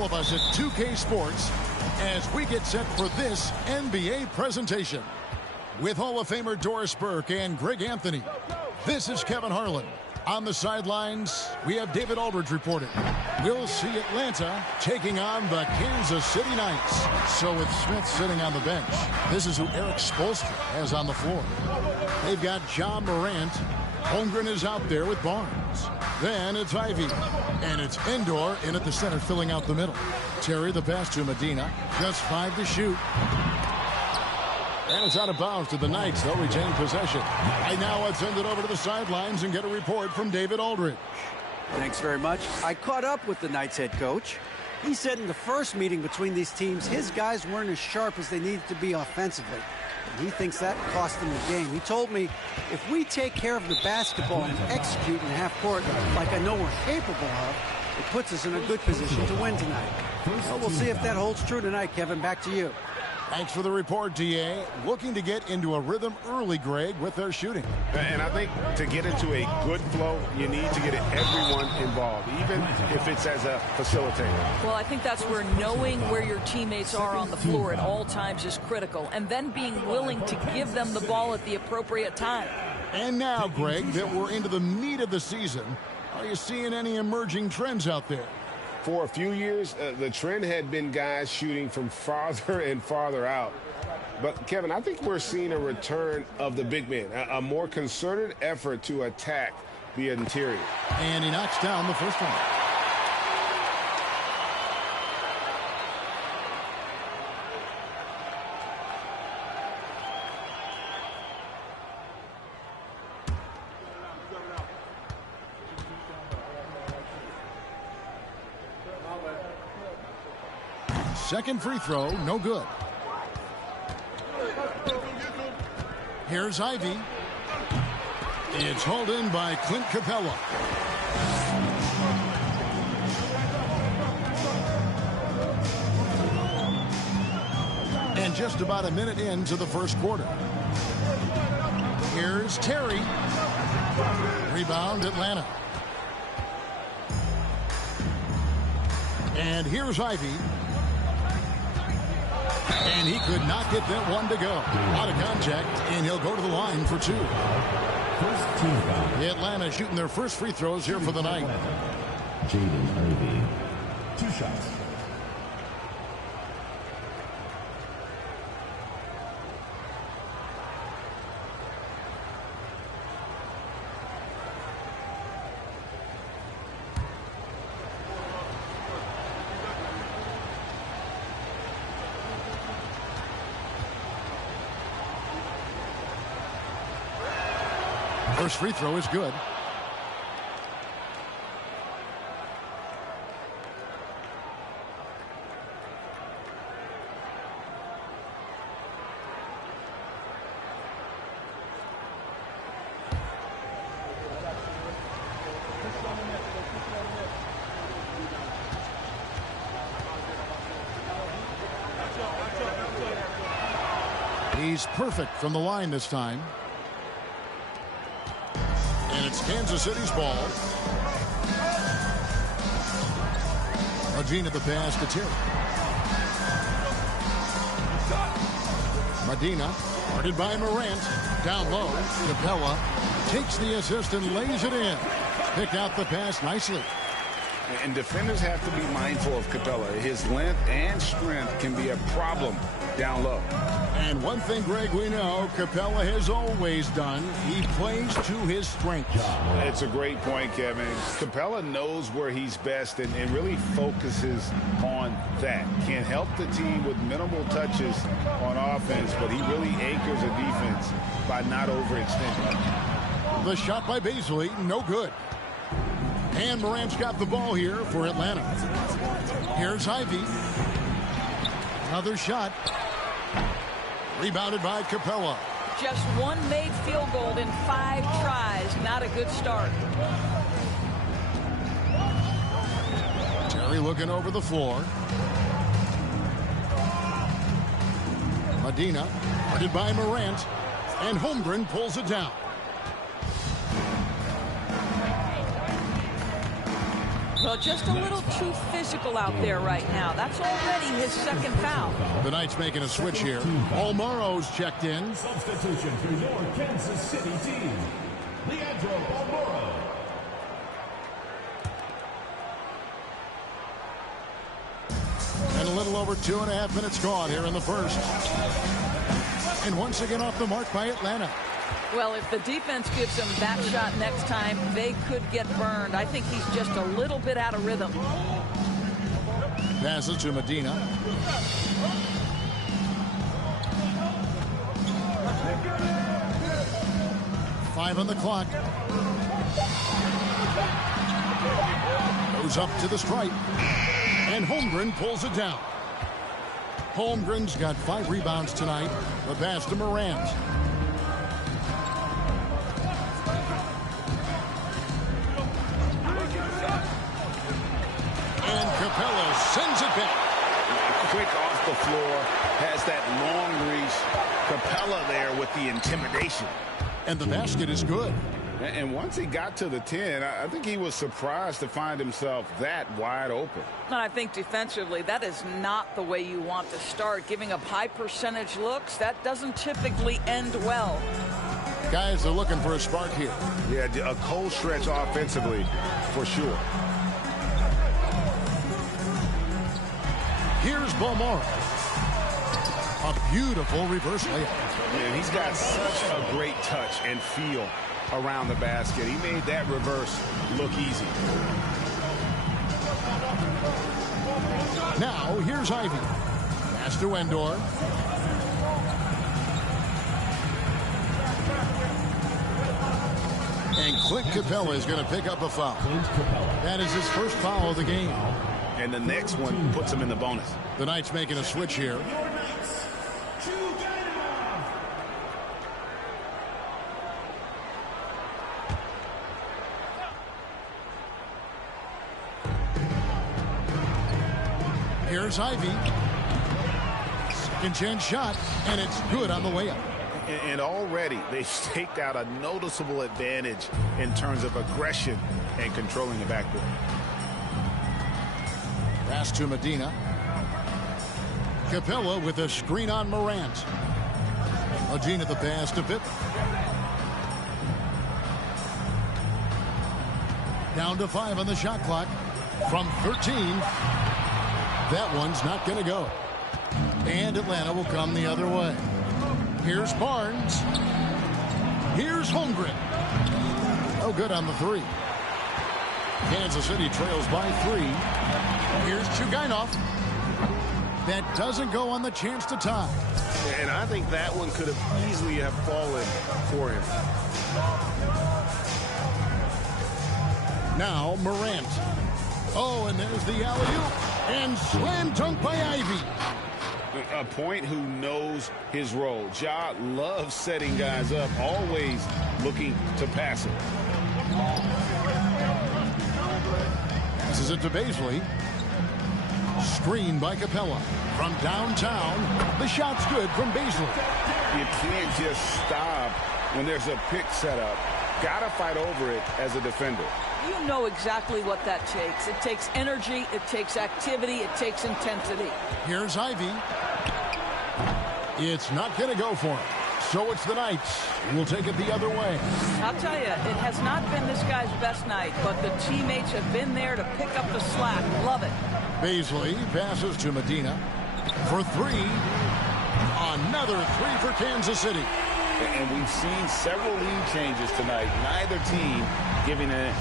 all of us at 2K Sports as we get set for this NBA presentation. With Hall of Famer Doris Burke and Greg Anthony, this is Kevin Harlan. On the sidelines, we have David Aldridge reporting. We'll see Atlanta taking on the Kansas City Knights. So with Smith sitting on the bench, this is who Eric Spoelstra has on the floor. They've got John Morant. Holmgren is out there with Barnes. Then it's Ivy. And it's Endor in at the center, filling out the middle. Terry the pass to Medina. Just 5 to shoot. And it's out of bounds to the Knights. They'll retain possession. Right now, let's send it over to the sidelines and get a report from David Aldridge. Thanks very much. I caught up with the Knights head coach. He said in the first meeting between these teams, his guys weren't as sharp as they needed to be offensively. And he thinks that cost them the game. He told me, if we take care of the basketball and execute in half court like I know we're capable of, it puts us in a good position to win tonight. Well, we'll see if that holds true tonight, Kevin. Back to you. Thanks for the report, D.A. Looking to get into a rhythm early, Greg, with their shooting. And I think to get into a good flow, you need to get everyone involved, even if it's as a facilitator. Well, I think that's where knowing where your teammates are on the floor at all times is critical, and then being willing to give them the ball at the appropriate time. And now, Greg, that we're into the meat of the season, are you seeing any emerging trends out there? For a few years, the trend had been guys shooting from farther and farther out. But, Kevin, I think we're seeing a return of the big men, a more concerted effort to attack the interior. And he knocks down the first one. Second free throw, no good. Here's Ivy. It's hauled in by Clint Capella. And just about a minute into the first quarter. Here's Terry. Rebound, Atlanta. And here's Ivy. And he could not get that one to go. Out of contact, and he'll go to the line for 2. Atlanta shooting their first free throws here for the night. Jaden Ivey, 2 shots. First free throw is good. He's perfect from the line this time. And it's Kansas City's ball. Medina the pass to Terry. Medina, guarded by Morant. Down low, Capella takes the assist and lays it in. Picked out the pass nicely. And defenders have to be mindful of Capella. His length and strength can be a problem down low. And one thing, Greg, we know Capella has always done, he plays to his strengths. It's a great point, Kevin. Capella knows where he's best and really focuses on that. Can help the team with minimal touches on offense, but he really anchors a defense by not overextending. The shot by Beasley, no good. And Morant's got the ball here for Atlanta. Here's Ivy. Another shot. Rebounded by Capella. Just one made field goal in 5 tries. Not a good start. Terry looking over the floor. Medina, guarded by Morant. And Holmgren pulls it down. Well, just a little too physical out there right now. That's already his second foul. The Knights making a switch here. Almaro's checked in. Substitution for your Kansas City team, Leandro Almaro. And a little over 2.5 minutes gone here in the first. And once again off the mark by Atlanta. Well, if the defense gives him that shot next time, they could get burned. I think he's just a little bit out of rhythm. Passes to Medina. Five on the clock. Goes up to the stripe. And Holmgren pulls it down. Holmgren's got 5 rebounds tonight. The pass to Morant. And Capella sends it back. Quick off the floor, has that long reach. Capella there with the intimidation. And the basket is good. And once he got to the 10, I think he was surprised to find himself that wide open. And I think defensively, that is not the way you want to start. Giving up high percentage looks, that doesn't typically end well. Guys are looking for a spark here. Yeah, a cold stretch offensively, for sure. Here's Balmora. A beautiful reverse layup. Man, he's got such a great touch and feel around the basket. He made that reverse look easy. Now, here's Ivy. Pass to Endor. And Clint Capella is going to pick up a foul. That is his first foul of the game. And the next one puts him in the bonus. The Knights making a switch here. Here's Ivy. Second chance shot, and it's good on the way up. And already they've staked out a noticeable advantage in terms of aggression and controlling the backcourt. Pass to Medina. Capella with a screen on Morant. Medina the pass to Pippen. Down to 5 on the shot clock. From 13. That one's not going to go. And Atlanta will come the other way. Here's Barnes. Here's Holmgren. Oh, good on the 3. Kansas City trails by 3. Here's Chugainov. That doesn't go on the chance to tie. And I think that one could have easily have fallen for him. Now Morant. Oh, and there's the alley-oop. And slam dunk by Ivy. A point who knows his role. Ja loves setting guys up, always looking to pass it. Passes it to Baisley. Screen by Capella. From downtown, the shot's good from Baisley. You can't just stop when there's a pick set up. Got to fight over it as a defender. You know exactly what that takes. It takes energy, it takes activity, it takes intensity. Here's Ivy. It's not going to go for him. So it's the Knights who will take it the other way. I'll tell you, it has not been this guy's best night, but the teammates have been there to pick up the slack. Love it. Baisley passes to Medina for 3. Another 3 for Kansas City. And we've seen several lead changes tonight. Neither team giving an inch.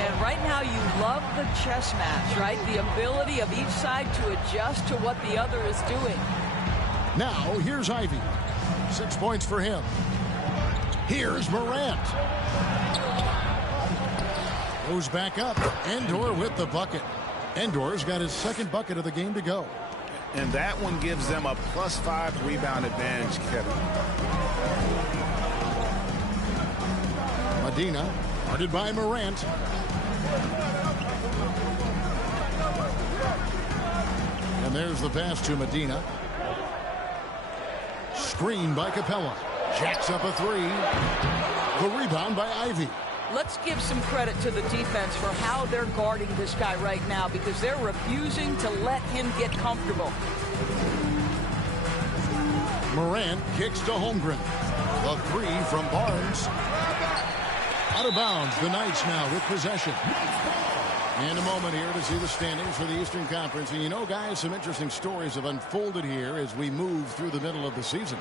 And right now you love the chess match, right? The ability of each side to adjust to what the other is doing. Now, here's Ivy. 6 points for him. Here's Morant. Goes back up. Endor with the bucket. Endor's got his second bucket of the game to go. And that one gives them a +5 rebound advantage, Kevin. Medina, guarded by Morant. And there's the pass to Medina. Screen by Capella. Jacks up a 3. The rebound by Ivy. let's give some credit to the defense for how they're guarding this guy right now, because they're refusing to let him get comfortable. Morant kicks to Holmgren. The three from Barnes. Out of bounds. The Knights now with possession. In a moment here to see the standings for the Eastern Conference. And you know, guys, some interesting stories have unfolded here as we move through the middle of the season.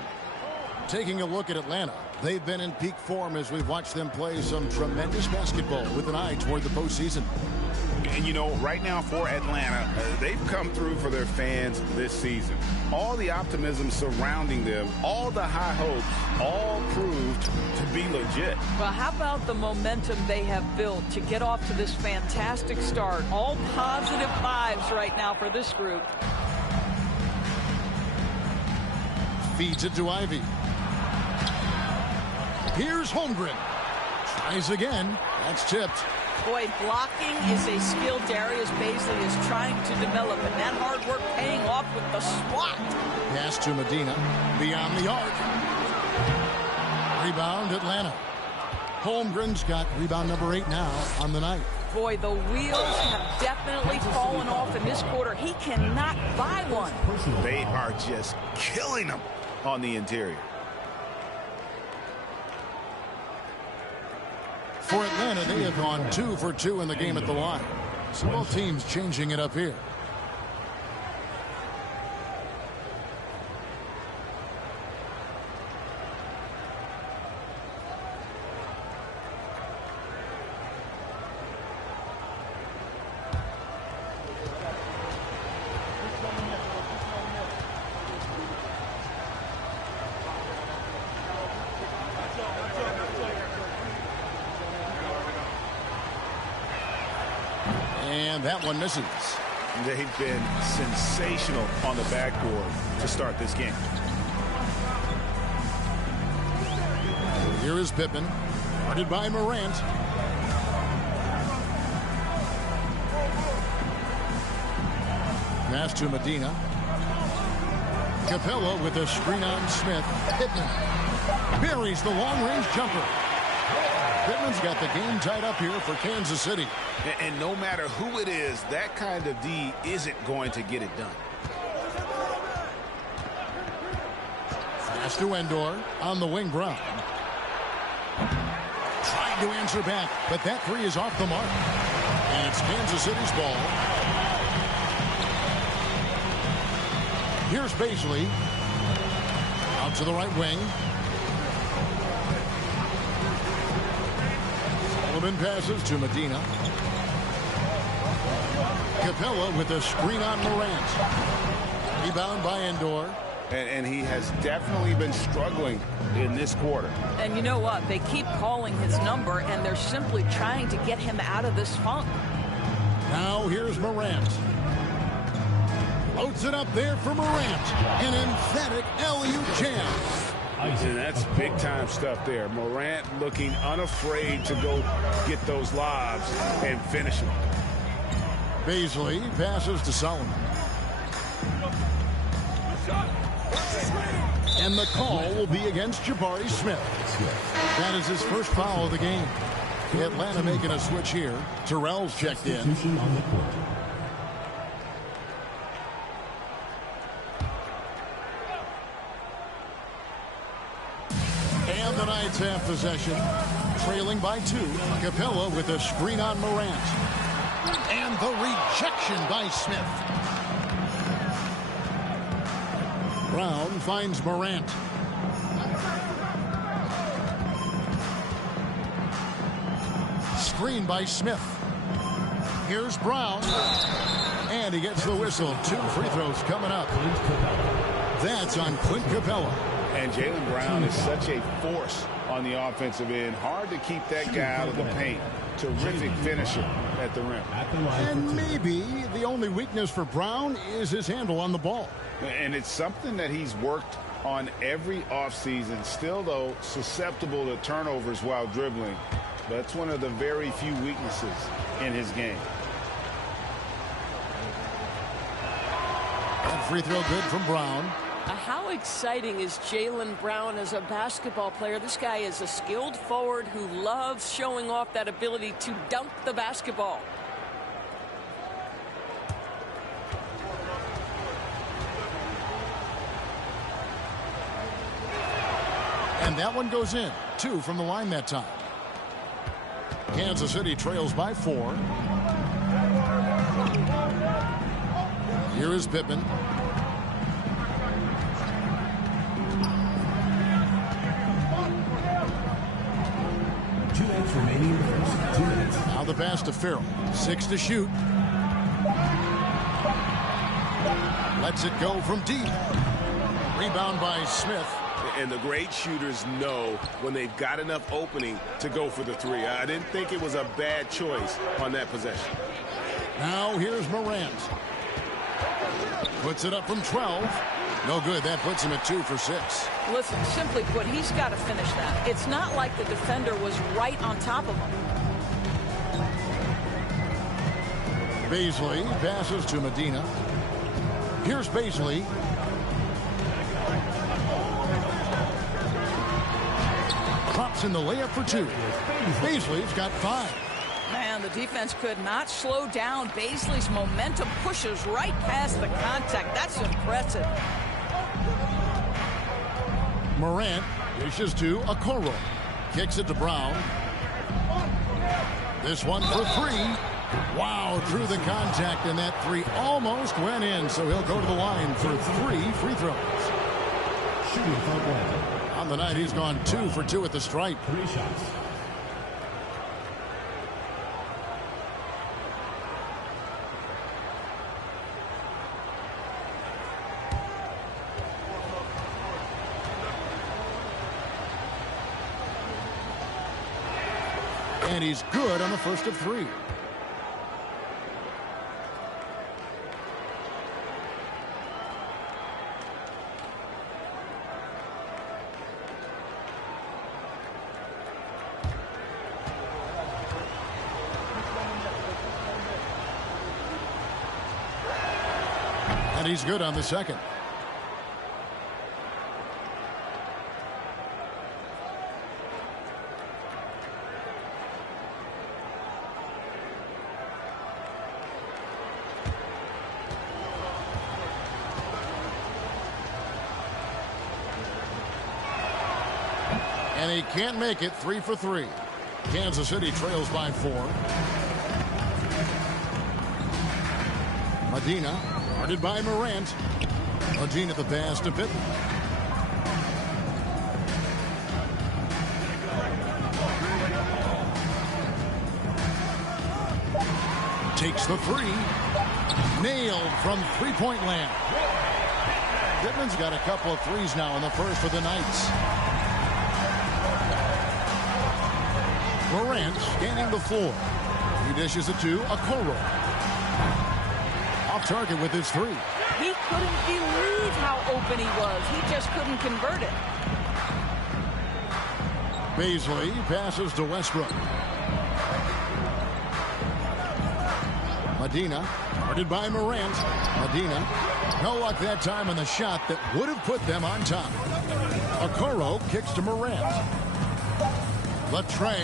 Taking a look at Atlanta, they've been in peak form as we've watched them play some tremendous basketball with an eye toward the postseason. And, you know, right now for Atlanta, they've come through for their fans this season. All the optimism surrounding them, all the high hopes, all proved to be legit. Well, how about the momentum they have built to get off to this fantastic start? All positive vibes right now for this group. Feeds it to Ivy. Here's Holmgren. Tries again. That's tipped. Boy, blocking is a skill Darius Bazley is trying to develop, and that hard work paying off with the swat. Pass to Medina. Beyond the arc. Rebound, Atlanta. Holmgren's got rebound number 8 now on the night. Boy, the wheels have definitely fallen off in this quarter. He cannot buy one. They are just killing him on the interior. For Atlanta, they have gone 2 for 2 in the game at the line. So both teams changing it up here. And that one misses. They've been sensational on the backboard to start this game. Here is Pippen. Guarded by Morant. Pass to Medina. Capella with a screen on Smith. Pippen buries the long-range jumper. Pittman's got the game tied up here for Kansas City. And no matter who it is, that kind of D isn't going to get it done. Pass to Endor on the wing. Brown trying to answer back, but that three is off the mark. And it's Kansas City's ball. Here's Bazley. Out to the right wing. Sullivan passes to Medina. Capella with a screen on Morant. Rebound by Endor. And he has definitely been struggling in this quarter. And you know what? They keep calling his number, and they're simply trying to get him out of this funk. Now here's Morant. Loads it up there for Morant. An emphatic alley-oop jam. And that's big-time stuff there. Morant looking unafraid to go get those lobs and finish them. Bazley passes to Solomon. And the call will be against Jabari Smith. That is his first foul of the game. Atlanta making a switch here. Terrell's checked in. And the Knights have possession. Trailing by 2. Capella with a screen on Morant. And the rejection by Smith. Brown finds Morant. Screen by Smith. Here's Brown. And he gets the whistle. 2 free throws coming up. That's on Clint Capella. And Jaylen Brown is such a force on the offensive end. Hard to keep that guy out of the paint. Terrific finisher at the rim. And maybe the only weakness for Brown is his handle on the ball. And it's something that he's worked on every offseason. Still, though, susceptible to turnovers while dribbling. That's one of the very few weaknesses in his game. That free throw good from Brown. How exciting is Jaylen Brown as a basketball player? This guy is a skilled forward who loves showing off that ability to dunk the basketball. And that one goes in. 2 from the line that time. Kansas City trails by 4. Here is Pippen. Remaining first 2 minutes. Now the pass to Farrell. 6 to shoot. Lets it go from deep. Rebound by Smith. And the great shooters know when they've got enough opening to go for the 3. I didn't think it was a bad choice on that possession. Now here's Morant. Puts it up from 12. No good. That puts him at 2 for 6. Listen, simply put, he's got to finish that. It's not like the defender was right on top of him. Baisley passes to Medina. Here's Baisley. Drops in the layup for 2. Baisley's got 5. Man, the defense could not slow down. Baisley's momentum pushes right past the contact. That's impressive. Morant dishes to Okoro. Kicks it to Brown. This one for 3. Wow, through the contact, and that 3 almost went in, so he'll go to the line for 3 free throws. Shooting for Atlanta. On the night, he's gone 2 for 2 at the stripe. 3 shots. And he's good on the first of 3. And he's good on the second. And he can't make it. 3 for 3. Kansas City trails by 4. Medina, guarded by Morant. Medina the pass to Pippen. Takes the 3. Nailed from three-point land. Pittman's got a couple of 3s now in the first for the Knights. Morant scanning the floor. He dishes it to Okoro. Off target with his 3. He couldn't believe how open he was. He just couldn't convert it. Baisley passes to Westbrook. Medina, guarded by Morant. Medina, no luck that time on the shot that would have put them on top. Okoro kicks to Morant. Latre,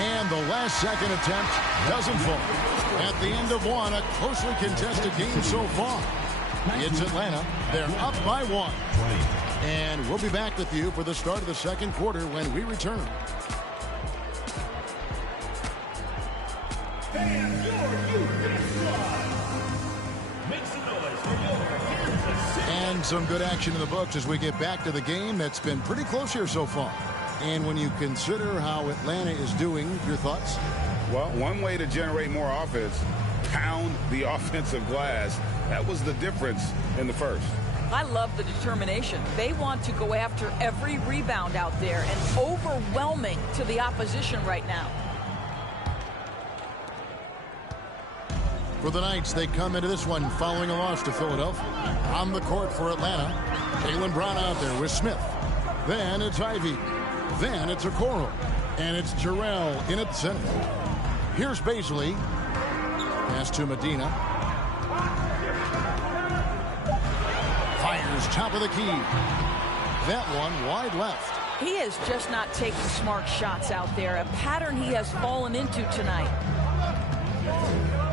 and the last second attempt doesn't fall. At the end of 1, a closely contested game so far. It's Atlanta. They're up by 1. And we'll be back with you for the start of the second quarter when we return. And some good action in the books as we get back to the game that's been pretty close here so far. And when you consider how Atlanta is doing, your thoughts? Well, one way to generate more offense, pound the offensive glass. That was the difference in the first. I love the determination. They want to go after every rebound out there and overwhelming to the opposition right now. For the Knights, they come into this one following a loss to Philadelphia. On the court for Atlanta, Jaylen Brown out there with Smith. Then it's Ivy. Then it's Okoro. And it's Terrell in at center. Here's Baisley. Pass to Medina. Fires Here's top of the key. That one wide left. He is just not taking smart shots out there, a pattern he has fallen into tonight.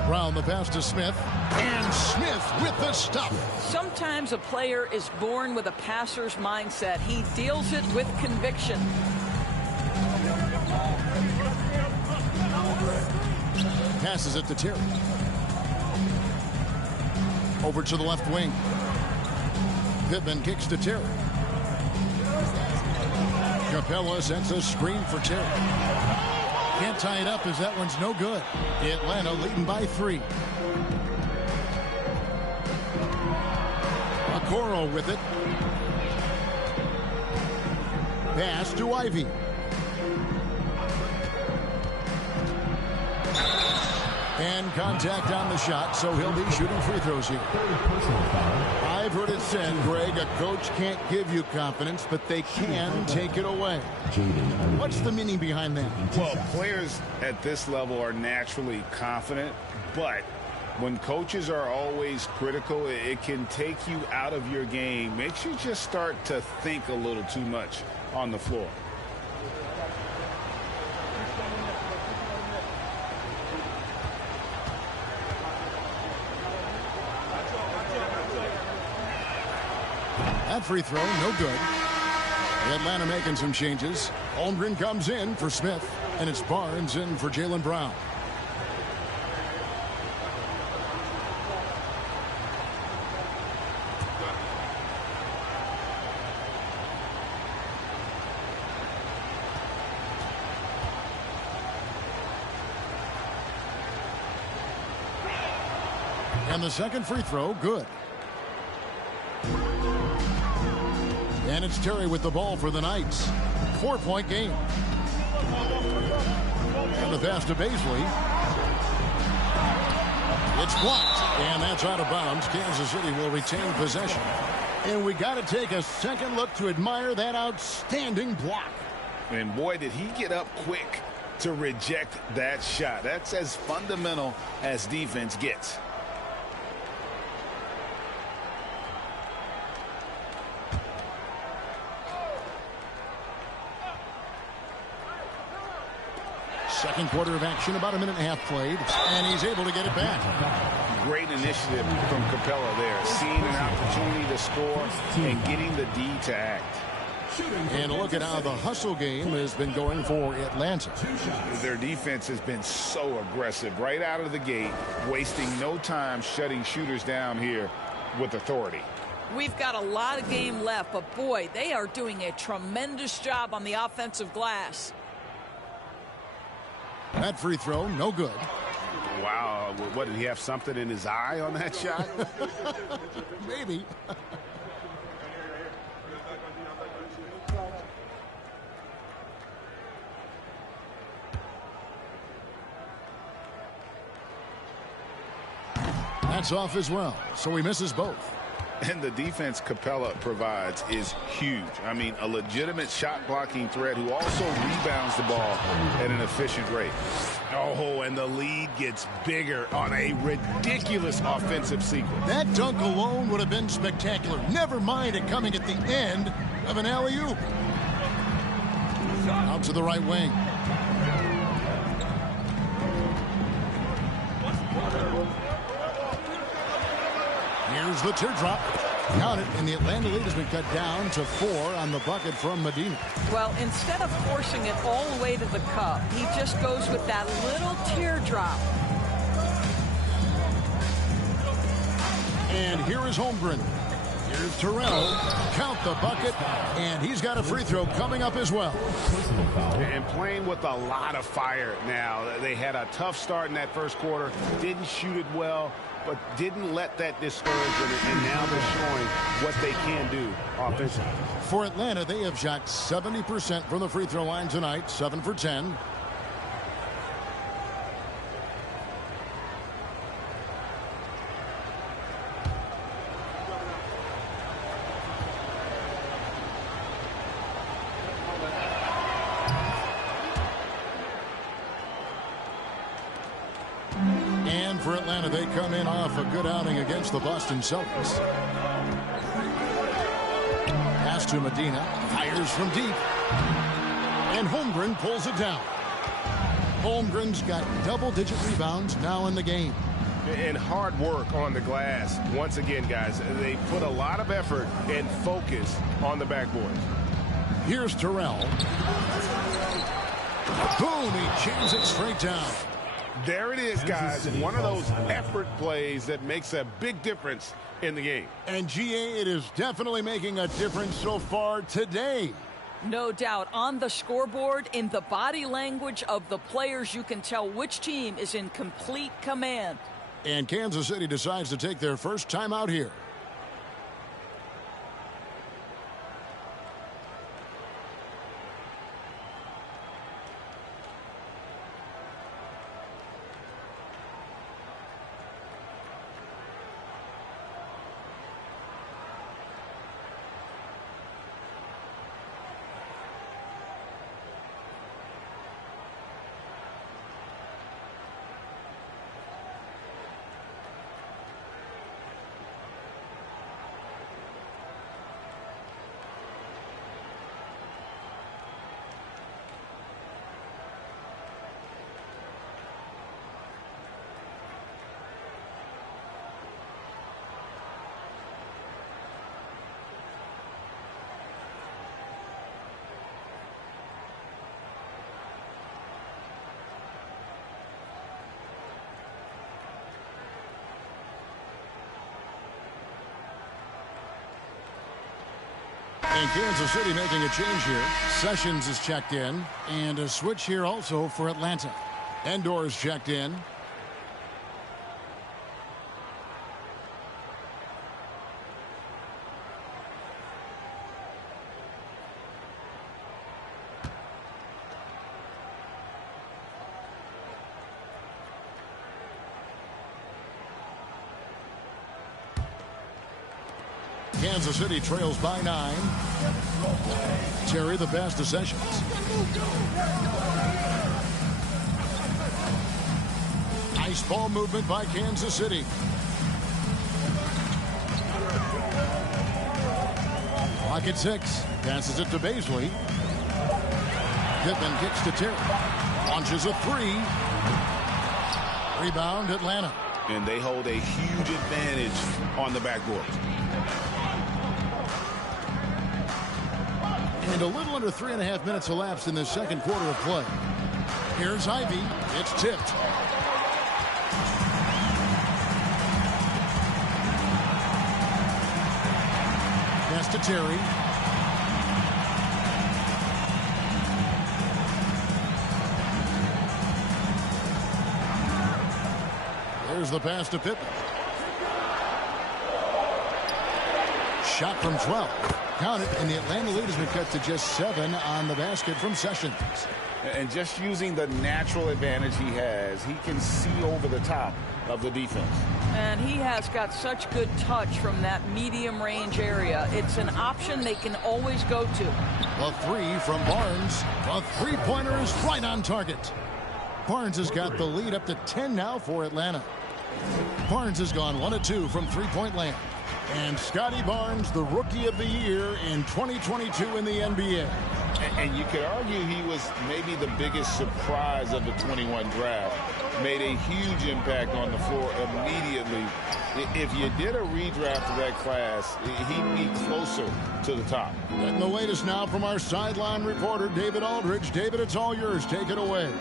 Brown the pass to Smith, and Smith with the stuff. Sometimes a player is born with a passer's mindset. He deals it with conviction. Passes it to Terry. Over to the left wing. Pittman kicks to Terry. Capella sends a screen for Terry. Can't tie it up as that one's no good. Atlanta leading by 3. Okoro with it. Pass to Ivy. And contact on the shot, so he'll be shooting free throws here. I've heard it said, Greg, a coach can't give you confidence, but they can take it away. What's the meaning behind that? Well, players at this level are naturally confident, but when coaches are always critical, it can take you out of your game. Makes you just start to think a little too much on the floor. That free throw, no good. Atlanta making some changes. Holmgren comes in for Smith, and it's Barnes in for Jaylen Brown. And the second free throw, good. And it's Terry with the ball for the Knights. 4-point game. And the pass to Baisley. It's blocked. And that's out of bounds. Kansas City will retain possession. And we got to take a second look to admire that outstanding block. And boy, did he get up quick to reject that shot. That's as fundamental as defense gets. Second quarter of action, about a minute and a half played, and he's able to get it back. Great initiative from Capella there, seeing an opportunity to score and getting the D to act. And look at how the hustle game has been going for Atlanta. Their defense has been so aggressive right out of the gate, wasting no time shutting shooters down here with authority. We've got a lot of game left, but boy, they are doing a tremendous job on the offensive glass. That free throw, no good. Wow, what, did he have something in his eye on that shot? Maybe. That's off as well, so he misses both. And the defense Capella provides is huge. I mean, a legitimate shot blocking threat who also rebounds the ball at an efficient rate. Oh, and the lead gets bigger on a ridiculous offensive sequence. That dunk alone would have been spectacular. Never mind it coming at the end of an alley-oop. Out to the right wing. Here's the teardrop. Count it, and the Atlanta lead has been cut down to 4 on the bucket from Medina. Well, instead of forcing it all the way to the cup, he just goes with that little teardrop. And here is Holmgren. Here's Terrell. Count the bucket, and he's got a free throw coming up as well. And playing with a lot of fire now. They had a tough start in that first quarter. Didn't shoot it well, but didn't let that discourage them, and now they're showing what they can do offensively. For Atlanta, they have shot 70% from the free throw line tonight, 7 for 10. And for Atlanta, they come in off a good outing against the Boston Celtics. Pass to Medina. Fires from deep. And Holmgren pulls it down. Holmgren's got double-digit rebounds now in the game. And hard work on the glass. Once again, guys, they put a lot of effort and focus on the backboard. Here's Terrell. Boom, he jams it straight down. There it is, guys. One of those effort plays that makes a big difference in the game. And GA, it is definitely making a difference so far today. No doubt. On the scoreboard, in the body language of the players, you can tell which team is in complete command. And Kansas City decides to take their first timeout here. And Kansas City making a change here. Sessions is checked in. And a switch here also for Atlanta. Endor is checked in. Kansas City trails by 9. Terry the pass to Sessions. Nice ball movement by Kansas City. Clock at 6. Passes it to Baisley. Pittman kicks to Terry. Launches a 3. Rebound Atlanta. And they hold a huge advantage on the backboard. And a little under 3.5 minutes elapsed in the second quarter of play. Here's Ivy. It's tipped. Pass to Terry. There's the pass to Pippen. Shot from 12. Count it, and the Atlanta lead has been cut to just 7 on the basket from Sessions. And just using the natural advantage he has, he can see over the top of the defense. And he has got such good touch from that medium range area. It's an option they can always go to. A 3 from Barnes. A three-pointer is right on target. Barnes has got the lead up to 10 now for Atlanta. Barnes has gone 1 of 2 from three-point land. And Scotty Barnes, the Rookie of the Year in 2022 in the NBA. And you could argue he was maybe the biggest surprise of the 21 draft. Made a huge impact on the floor immediately. If you did a redraft of that class, he'd be closer to the top. And the latest now from our sideline reporter, David Aldridge. David, it's all yours. Take it away.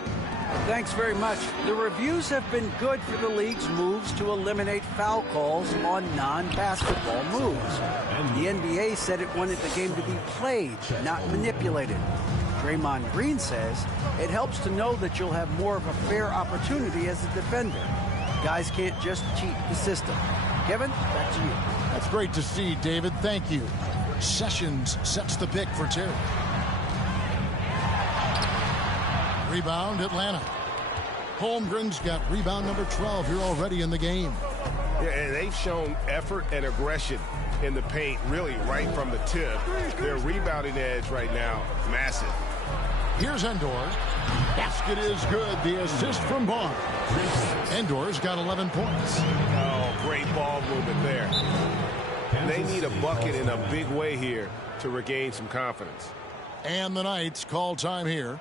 Thanks very much. The reviews have been good for the league's moves to eliminate foul calls on non-basketball moves. The NBA said it wanted the game to be played, not manipulated. Draymond Green says it helps to know that you'll have more of a fair opportunity as a defender. Guys can't just cheat the system. Kevin, back to you. That's great to see, David. Thank you. Sessions sets the pick for Terry. Rebound, Atlanta. Holmgren's got rebound number 12 here already in the game. Yeah, and they've shown effort and aggression in the paint, really right from the tip. Their rebounding edge right now, massive. Here's Endor. Basket is good. The assist from Barnes. Endor's got 11 points. Oh, great ball movement there. They need a bucket in a big way here to regain some confidence. And the Knights call time here.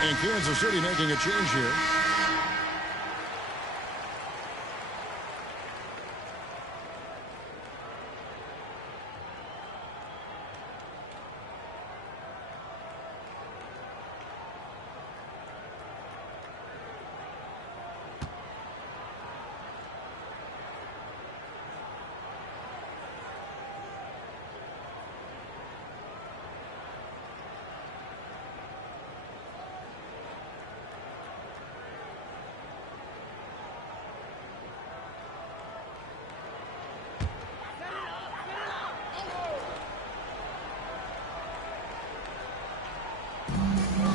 And Kansas City making a change here.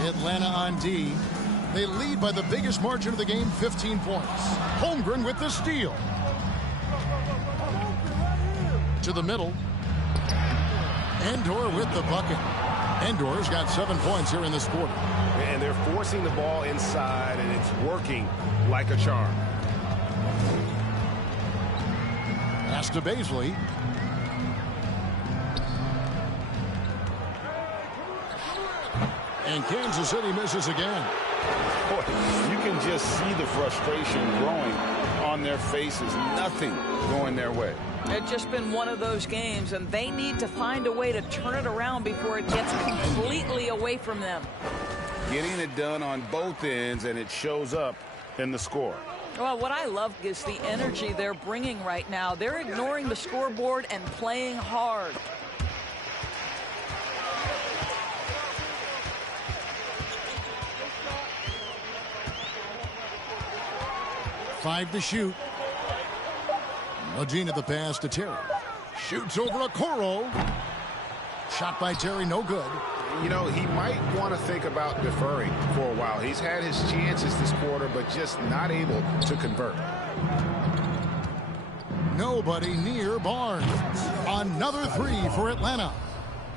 Atlanta on D. They lead by the biggest margin of the game, 15 points. Holmgren with the steal. To the middle. Endor with the bucket. Endor's got 7 points here in this quarter. And they're forcing the ball inside, and it's working like a charm. Pass to Baisley. And Kansas City misses again. Boy, you can just see the frustration growing on their faces. Nothing going their way. It's just been one of those games, and they need to find a way to turn it around before it gets completely away from them. Getting it done on both ends, and it shows up in the score. Well, what I love is the energy they're bringing right now. They're ignoring the scoreboard and playing hard. Five to shoot. Magina the pass to Terry. Shoots over a Coro. Shot by Terry, no good. You know, he might want to think about deferring for a while. He's had his chances this quarter, but just not able to convert. Nobody near Barnes. Another three for Atlanta.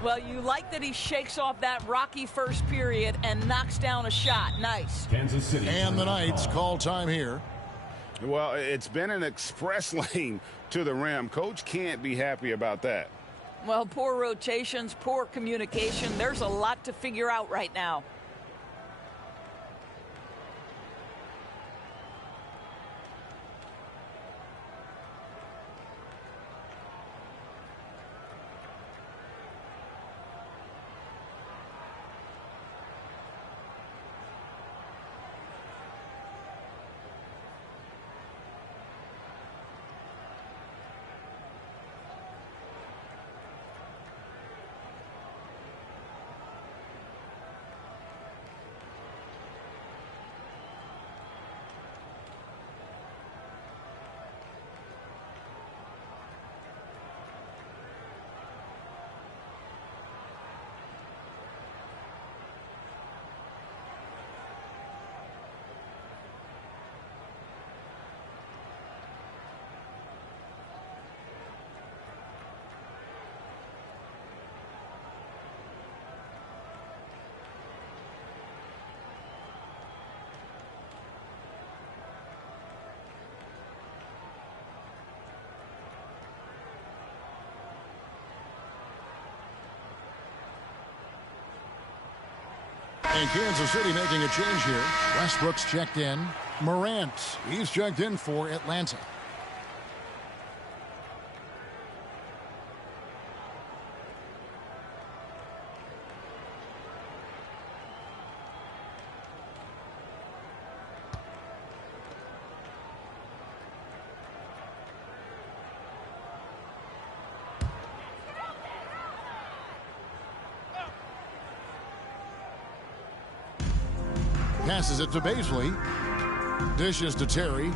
Well, you like that he shakes off that rocky first period and knocks down a shot. Nice. Kansas City. And the Knights call time here. Well, it's been an express lane to the rim. Coach can't be happy about that. Well, poor rotations, poor communication. There's a lot to figure out right now. And Kansas City making a change here. Westbrook's checked in. Morant, he's checked in for Atlanta. Passes it to Baisley. Dishes to Terry.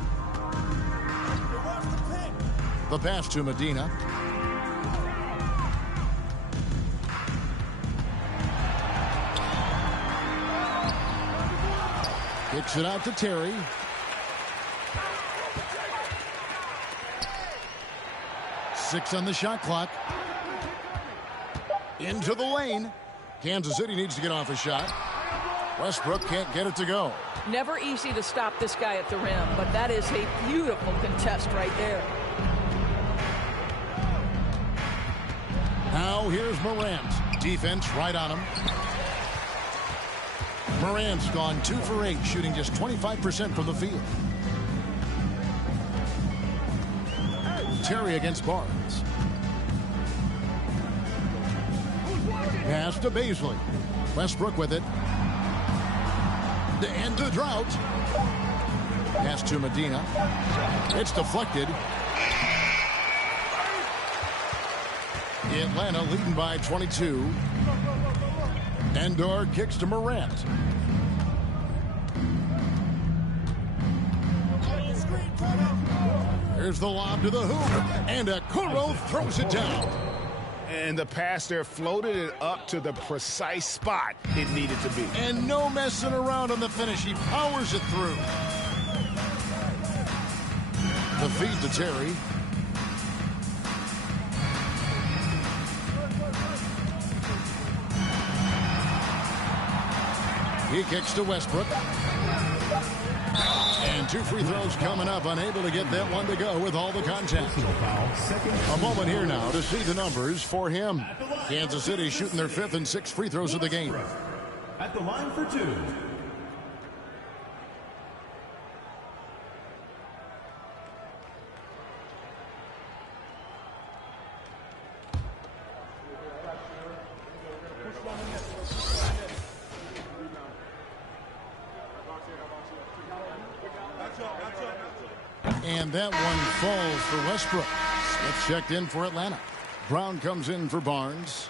The pass to Medina. Kicks it out to Terry. Six on the shot clock. Into the lane. Kansas City needs to get off a shot. Westbrook can't get it to go. Never easy to stop this guy at the rim, but that is a beautiful contest right there. Now here's Morant. Defense right on him. Morant's gone 2 for 8, shooting just 25% from the field. Terry against Barnes. Pass to Baisley. Westbrook with it. To end the drought. Pass to Medina. It's deflected. Atlanta leading by 22. Endor kicks to Morant. Here's the lob to the hoop. And Okoro throws it down. And the pass there floated it up to the precise spot it needed to be. And no messing around on the finish. He powers it through. The feed to Terry. He kicks to Westbrook. And 2 free throws coming up. Unable to get that one to go with all the contact. A moment here now to see the numbers for him. Kansas City shooting their 5th and 6th free throws of the game. At the line for 2. And that one falls for Westbrook. Smith checked in for Atlanta. Brown comes in for Barnes.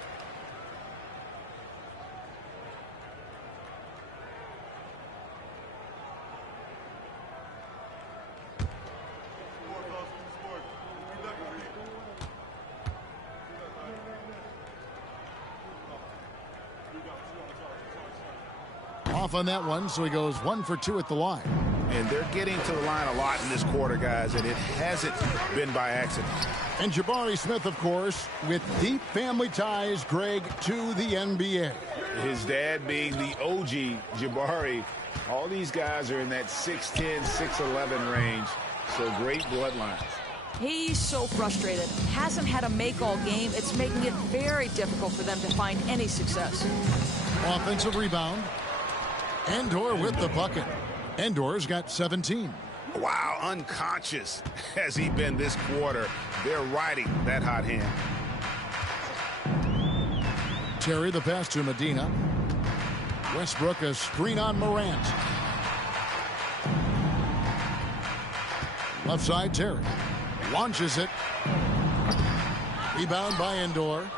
Off on that one, so he goes 1 for 2 at the line. And they're getting to the line a lot in this quarter, guys, and it hasn't been by accident. And Jabari Smith, of course, with deep family ties, Greg, to the NBA. His dad being the OG Jabari. All these guys are in that 6'10", 6'11" range, so great bloodlines. He's so frustrated. Hasn't had a make-all game. It's making it very difficult for them to find any success. Offensive rebound. Endor with the bucket. Endor's got 17. Wow, unconscious has he been this quarter. They're riding that hot hand. Terry the pass to Medina. Westbrook a screen on Morant. Left side Terry. Launches it. Rebound by Endor.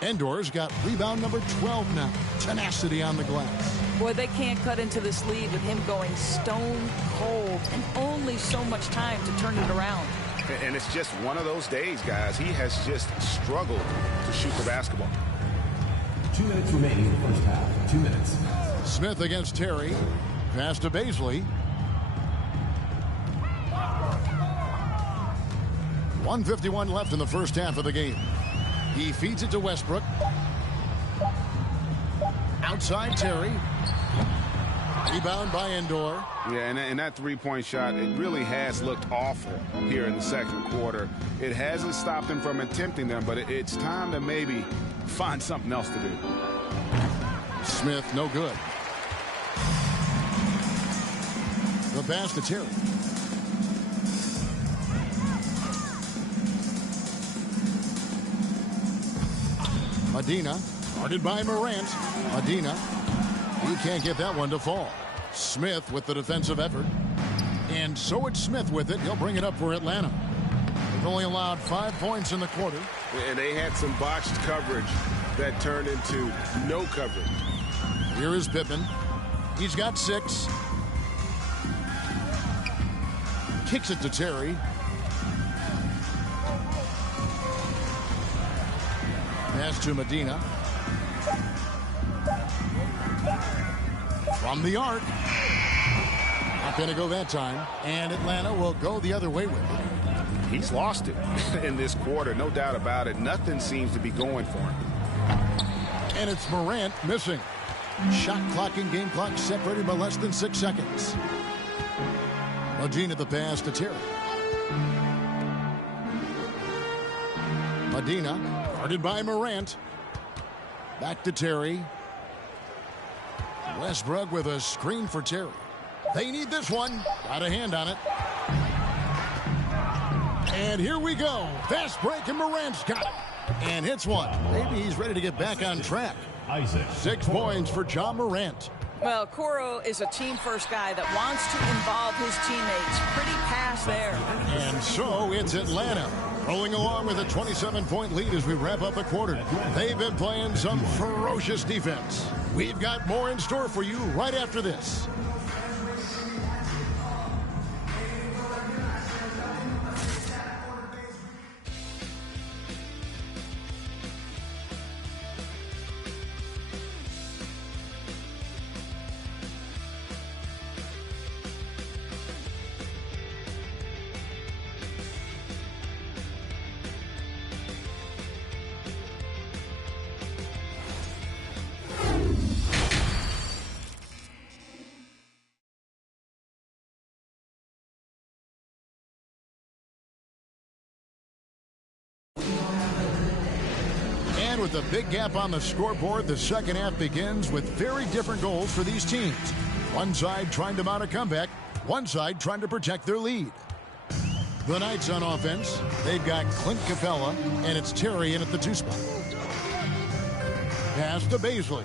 Endor's got rebound number 12 now. Tenacity on the glass. Boy, they can't cut into this lead with him going stone cold and only so much time to turn it around. And it's just one of those days, guys. He has just struggled to shoot the basketball. 2 minutes remaining in the first half. 2 minutes. Smith against Terry. Pass to Baisley. 1:51 left in the first half of the game. He feeds it to Westbrook. Outside Terry. Rebound by Endor. Yeah, and that three-point shot, it really has looked awful here in the second quarter. It hasn't stopped him from attempting them, but it's time to maybe find something else to do. Smith, no good. pass to Terry. Medina, guarded by Morant. Medina, he can't get that one to fall. Smith with the defensive effort. And so it's Smith with it. He'll bring it up for Atlanta. They've only allowed 5 points in the quarter. And they had some botched coverage that turned into no coverage. Here is Pippen. He's got 6. Kicks it to Terry. Pass to Medina. From the arc. Not going to go that time. And Atlanta will go the other way with it. He's lost it in this quarter, no doubt about it. Nothing seems to be going for him. And it's Morant missing. Shot clock and game clock separated by less than 6 seconds. Medina the pass to Terry. Medina guarded by Morant. Back to Terry. Westbrook with a screen for Terry. They need this one. Got a hand on it. And here we go. Fast break, and Morant's got it. And hits one. Maybe he's ready to get back on track. 6 points for John Morant. Well, Coro is a team-first guy that wants to involve his teammates. Pretty pass there. And so it's Atlanta rolling along with a 27-point lead as we wrap up the quarter. They've been playing some ferocious defense. We've got more in store for you right after this. With a big gap on the scoreboard, the second half begins with very different goals for these teams. One side trying to mount a comeback, one side trying to protect their lead. The Knights on offense, they've got Clint Capella, and it's Terry in at the 2 spot. Pass to Baisley.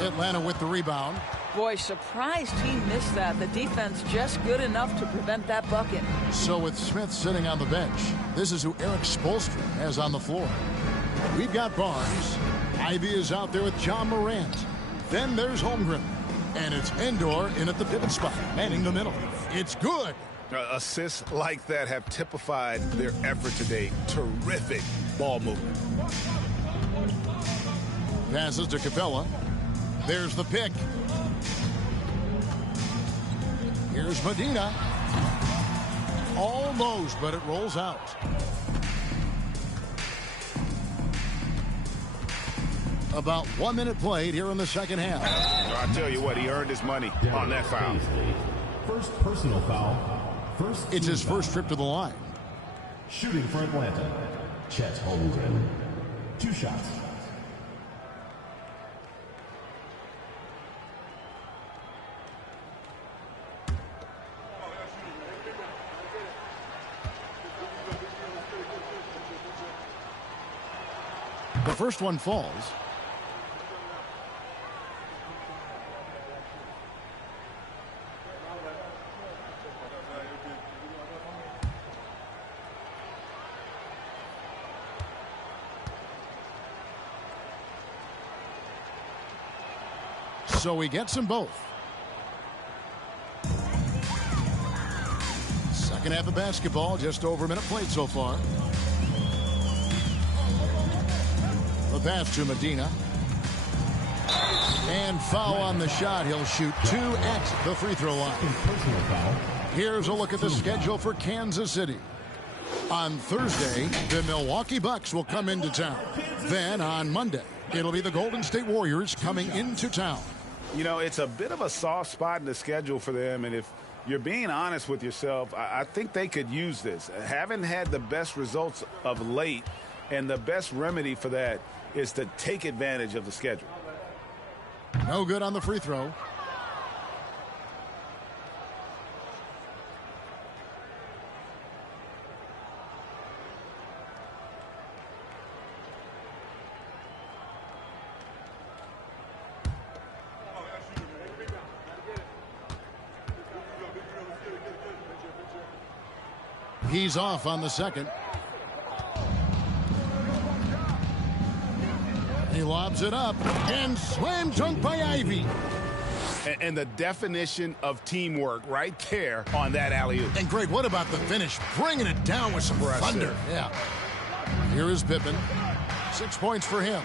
Atlanta with the rebound. Boy, surprised he missed that. The defense just good enough to prevent that bucket. So with Smith sitting on the bench, this is who Eric Spoelstra has on the floor. We've got Barnes. Ivy is out there with John Morant. Then there's Holmgren. And it's Endor in at the pivot spot, manning the middle. It's good. Assists like that have typified their effort today. Terrific ball movement. Passes to Capella. There's the pick. Here's Medina. Almost, but it rolls out. About 1 minute played here in the second half. I'll tell you what, he earned his money on that foul. First personal foul. It's his first trip to the line. Shooting for Atlanta, Chet Holmgren. 2 shots. The first one falls. So he gets them both. Second half of basketball, just over a minute played so far. The pass to Medina. And foul on the shot. He'll shoot 2 at the free throw line. Here's a look at the schedule for Kansas City. On Thursday, the Milwaukee Bucks will come into town. Then on Monday, it'll be the Golden State Warriors coming into town. You know, it's a bit of a soft spot in the schedule for them, and if you're being honest with yourself, I think they could use this. Haven't had the best results of late, and the best remedy for that is to take advantage of the schedule. No good on the free throw. He's off on the second. He lobs it up and slam dunk by Ivy. And the definition of teamwork right there on that alley-oop. And Greg, what about the finish? Bringing it down with some thunder. Yeah. Here is Pippen. 6 points for him.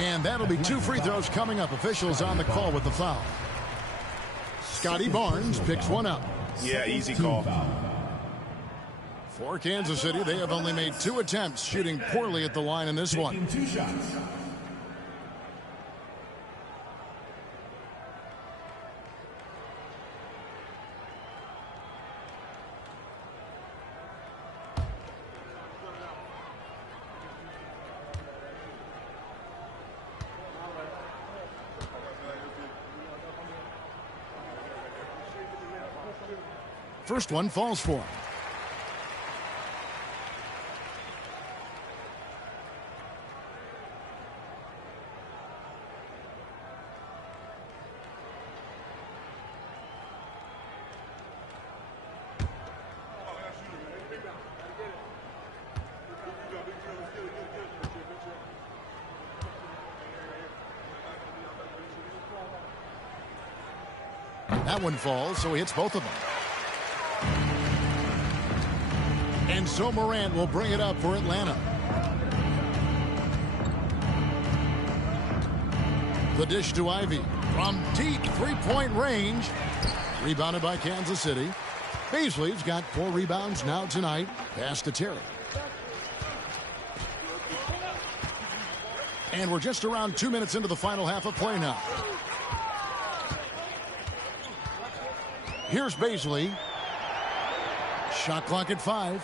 And that'll be 2 free throws coming up. Officials on the call with the foul. Scotty Barnes picks one up. Yeah, easy call. For Kansas City, they have only made 2 attempts, shooting poorly at the line in this one. 2 shots. First one falls for him. That one falls, so he hits both of them. And so Morant will bring it up for Atlanta. The dish to Ivy from deep three-point range. Rebounded by Kansas City. Beasley's got 4 rebounds now tonight. Pass to Terry. And we're just around 2 minutes into the final half of play now. Here's Beasley. Shot clock at 5.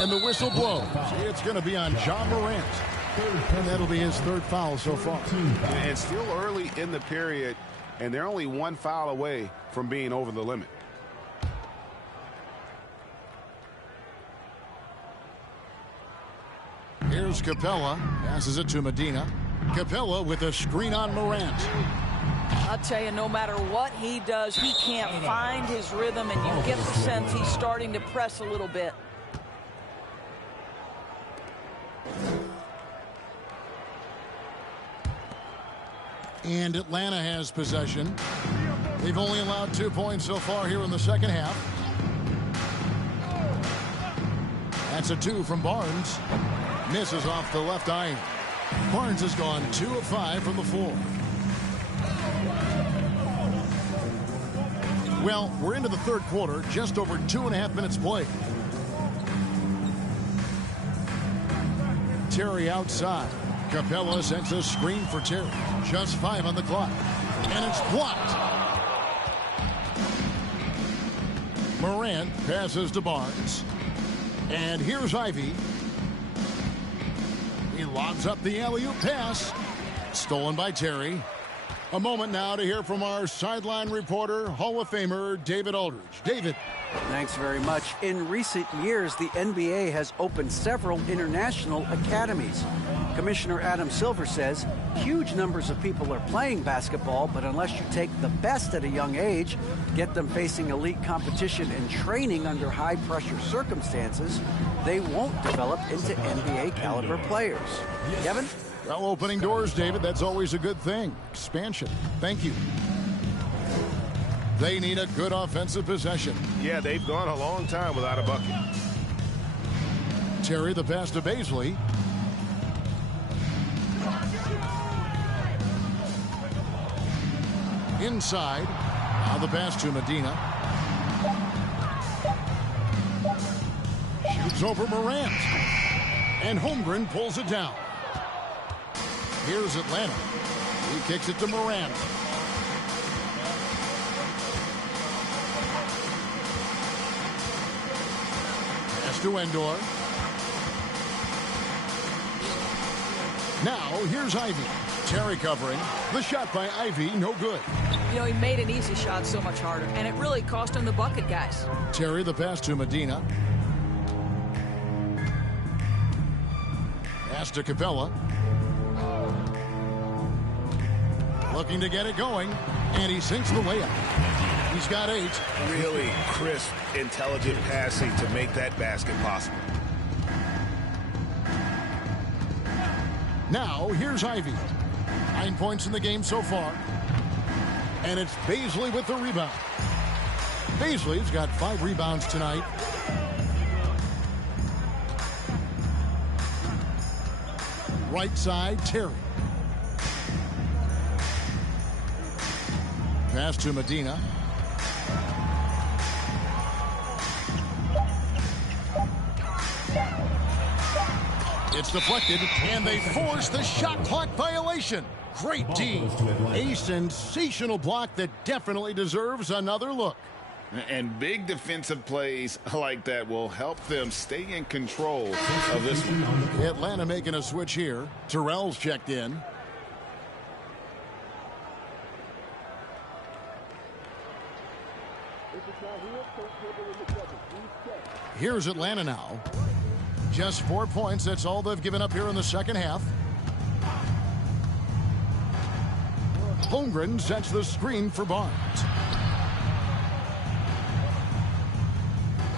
And the whistle blows. It's going to be on Ja Morant. And that'll be his 3rd foul so far. It's still early in the period, and they're only 1 foul away from being over the limit. Here's Capella. Passes it to Medina. Capella with a screen on Morant. I'll tell you, no matter what he does, he can't find his rhythm, and you get the sense he's starting to press a little bit. And Atlanta has possession. They've only allowed 2 points so far here in the second half. That's a 2 from Barnes. Misses off the left eye. Barnes has gone 2 of 5 from the floor. Well, we're into the 3rd quarter, just over 2.5 minutes played. Terry outside. Capella sends a screen for Terry. Just 5 on the clock. And it's blocked. Morant passes to Barnes. And here's Ivy. He lobs up the alley-oop pass. Stolen by Terry. A moment now to hear from our sideline reporter, Hall of Famer David Aldridge. David. Thanks very much. In recent years, the NBA has opened several international academies. Commissioner Adam Silver says huge numbers of people are playing basketball, but unless you take the best at a young age, get them facing elite competition and training under high-pressure circumstances, they won't develop into NBA-caliber players. Kevin? Well, opening doors, David, that's always a good thing. Expansion. Thank you. They need a good offensive possession. Yeah, they've gone a long time without a bucket. Terry the pass to Beasley. Inside. Now the pass to Medina. Shoots over Morant. And Holmgren pulls it down. Here's Atlanta. He kicks it to Morant. to Endor. Now, here's Ivy. Terry covering. The shot by Ivy, no good. You know, he made an easy shot so much harder, and it really cost him the bucket, guys. Terry, the pass to Medina. Pass to Capella. Looking to get it going, and he sinks the layup. He's got 8. Really crisp, intelligent passing to make that basket possible. Now, here's Ivy. 9 points in the game so far. And it's Baisley with the rebound. Baisley's got 5 rebounds tonight. Right side, Terry. Pass to Medina. It's deflected, and they force the shot clock violation. Great D. A sensational block that definitely deserves another look. And big defensive plays like that will help them stay in control of this one. Atlanta making a switch here. Terrell's checked in. Here's Atlanta now. Just 4 points. That's all they've given up here in the second half. Holmgren sets the screen for Barnes.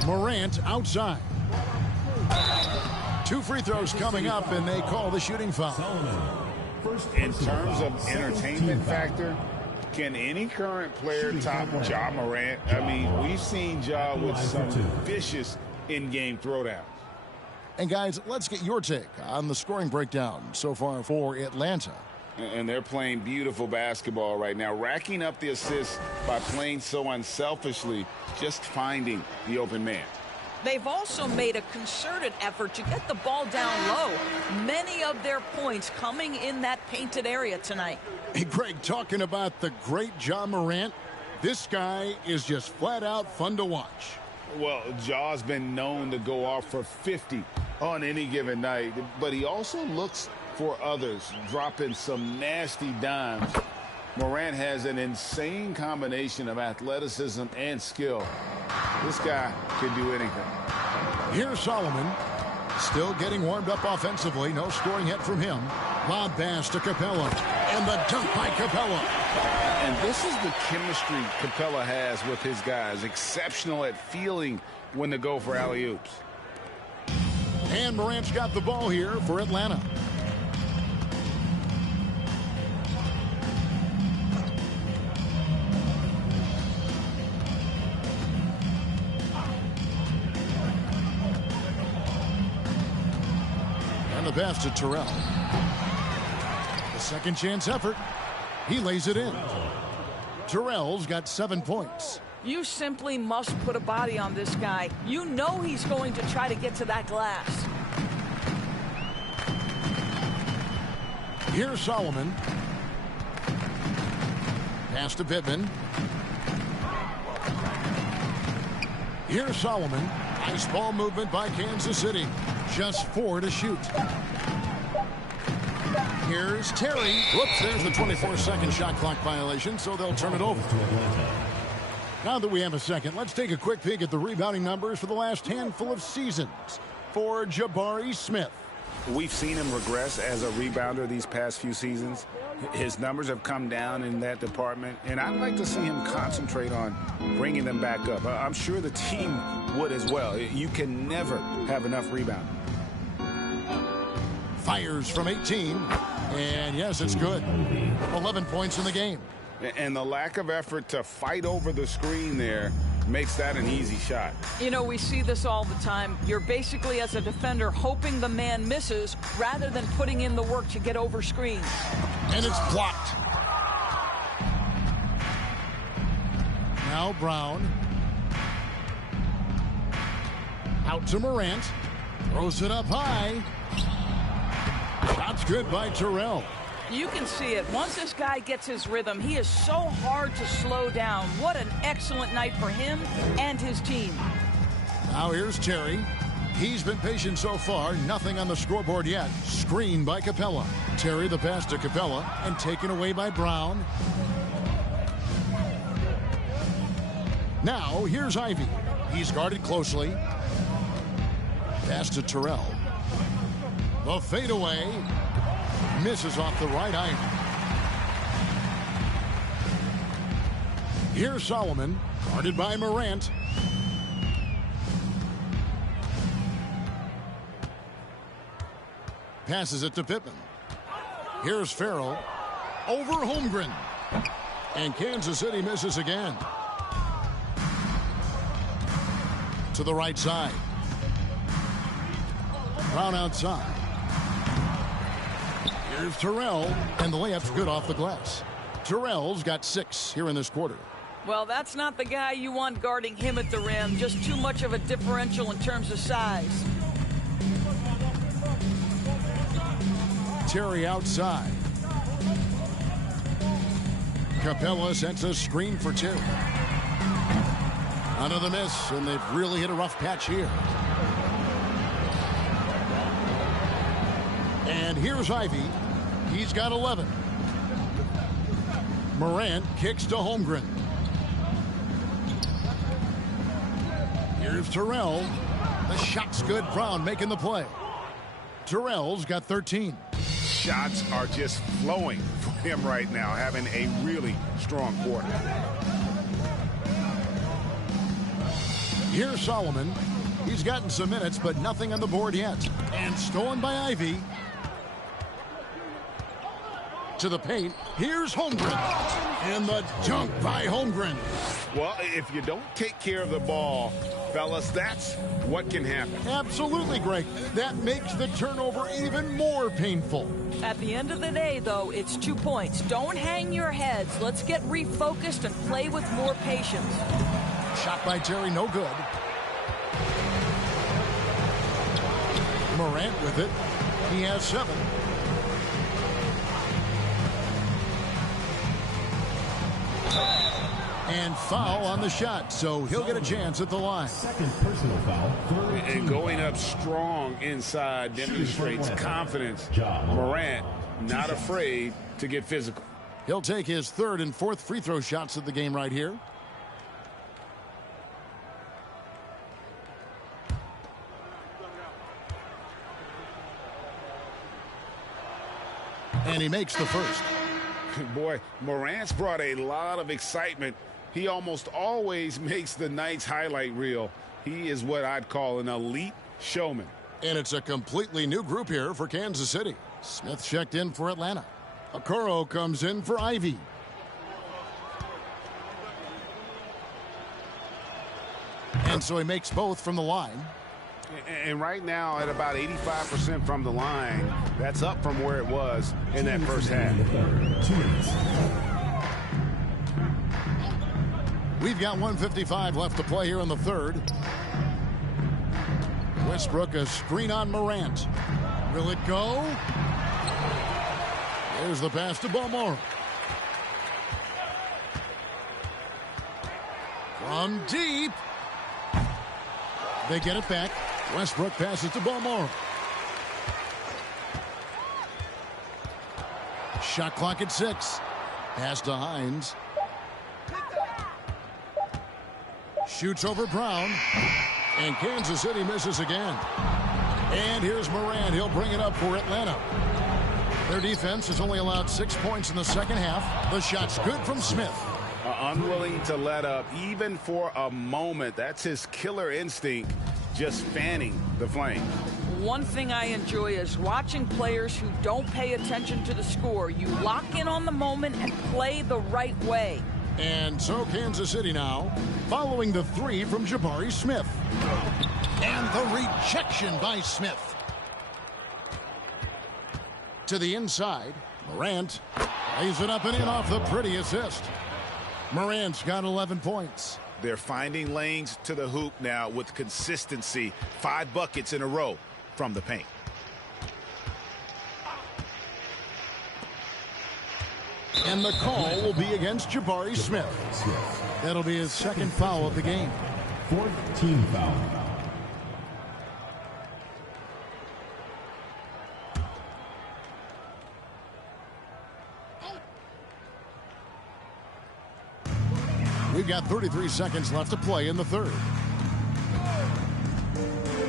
Morant outside. 2 free throws coming up, and they call the shooting foul. In terms of entertainment factor, can any current player top Ja Morant? I mean, we've seen Ja with some vicious in-game throwdowns. And guys, let's get your take on the scoring breakdown so far for Atlanta. And they're playing beautiful basketball right now, racking up the assists by playing so unselfishly, just finding the open man. They've also made a concerted effort to get the ball down low. Many of their points coming in that painted area tonight. Hey, Greg, talking about the great Ja Morant, this guy is just flat out fun to watch. Well, Ja's been known to go off for 50 on any given night, but he also looks for others, dropping some nasty dimes. Morant has an insane combination of athleticism and skill. This guy can do anything. Here's Solomon, still getting warmed up offensively. No scoring yet from him. Lob pass to Capella, and the dunk by Capella. And this is the chemistry Capella has with his guys. Exceptional at feeling when to go for alley-oops. And Morant's got the ball here for Atlanta. And the pass to Terrell. The second chance effort. He lays it in. Terrell's got 7 points. You simply must put a body on this guy. You know he's going to try to get to that glass. Here's Solomon. Pass to Pittman. Here's Solomon. Nice ball movement by Kansas City. Just 4 to shoot. Here's Terry. Whoops, there's the 24-second shot clock violation, so they'll turn it over. Now that we have a second, let's take a quick peek at the rebounding numbers for the last handful of seasons for Jabari Smith. We've seen him regress as a rebounder these past few seasons. His numbers have come down in that department, and I'd like to see him concentrate on bringing them back up. I'm sure the team would as well. You can never have enough rebounding. Fires from 18, and yes, it's good. 11 points in the game. And the lack of effort to fight over the screen there makes that an easy shot. You know, we see this all the time. You're basically, as a defender, hoping the man misses rather than putting in the work to get over screens. And it's blocked. Now Brown. Out to Morant. Throws it up high. Shot's good by Terrell. You can see it. Once this guy gets his rhythm, he is so hard to slow down. What an excellent night for him and his team. Now here's Terry. He's been patient so far. Nothing on the scoreboard yet. Screen by Capella. Terry the pass to Capella and taken away by Brown. Now here's Ivy. He's guarded closely. Pass to Terrell. The fadeaway. Misses off the right iron. Here's Solomon. Guarded by Morant. Passes it to Pittman. Here's Farrell. Over Holmgren. And Kansas City misses again. To the right side. Brown outside. Here's Terrell. And the layup's good off the glass. Terrell's got 6 here in this quarter. Well, that's not the guy you want guarding him at the rim. Just too much of a differential in terms of size. Terry outside. Capella sets a screen for 2. Another miss, and they've really hit a rough patch here. And here's Ivy. He's got 11. Morant kicks to Holmgren. Here's Terrell. The shot's good. Brown making the play. Terrell's got 13. Shots are just flowing for him right now, having a really strong quarter. Here's Solomon. He's gotten some minutes, but nothing on the board yet. And stolen by Ivy. To the paint. Here's Holmgren. And the dunk by Holmgren. Well, if you don't take care of the ball, fellas, that's what can happen. Absolutely, Greg. That makes the turnover even more painful. At the end of the day, though, it's 2 points. Don't hang your heads. Let's get refocused and play with more patience. Shot by Terry, no good. Morant with it. He has 7. And foul on the shot, so he'll get a chance at the line. Second personal foul. And going up strong inside demonstrates confidence. Morant not afraid to get physical. He'll take his 3rd and 4th free throw shots of the game right here. And he makes the first. Boy, Morant's brought a lot of excitement. He almost always makes the Knights highlight reel. He is what I'd call an elite showman. And it's a completely new group here for Kansas City. Smith checked in for Atlanta. Okoro comes in for Ivy. And so he makes both from the line. And right now at about 85% from the line, that's up from where it was in that first half. We've got 1:55 left to play here in the 3rd. Westbrook a screen on Morant. Will it go? There's the pass to Balmore. From deep. They get it back. Westbrook passes to Balmore. Shot clock at 6. Pass to Hines. Shoots over Brown. And Kansas City misses again. And here's Morant. He'll bring it up for Atlanta. Their defense has only allowed 6 points in the second half. The shot's good from Smith. Unwilling to let up even for a moment. That's his killer instinct, just fanning the flame. One thing I enjoy is watching players who don't pay attention to the score. You lock in on the moment and play the right way. And so Kansas City now following the 3 from Jabari Smith. And the rejection by Smith. To the inside, Morant lays it up and in off the pretty assist. Morant's got 11 points. They're finding lanes to the hoop now with consistency. 5 buckets in a row from the paint. And the call will be against Jabari Smith. That'll be his 2nd foul of the game. 4th team foul. We've got 33 seconds left to play in the third.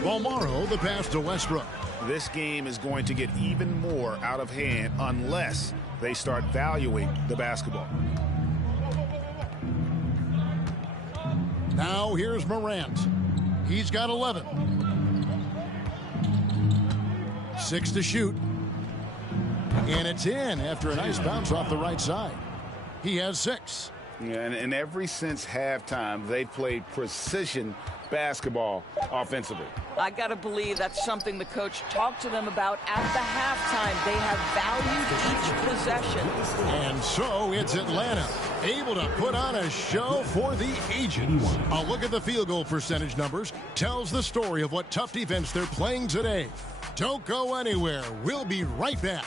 Balmaro, the pass to Westbrook. This game is going to get even more out of hand unless they start valuing the basketball. Now here's Morant. He's got 11. 6 to shoot. And it's in after a nice bounce off the right side. He has 6. Yeah, and ever since halftime, they played precision basketball offensively. I got to believe that's something the coach talked to them about at the halftime. They have valued each possession. And so it's Atlanta, able to put on a show for the ages. A look at the field goal percentage numbers tells the story of what tough defense they're playing today. Don't go anywhere. We'll be right back.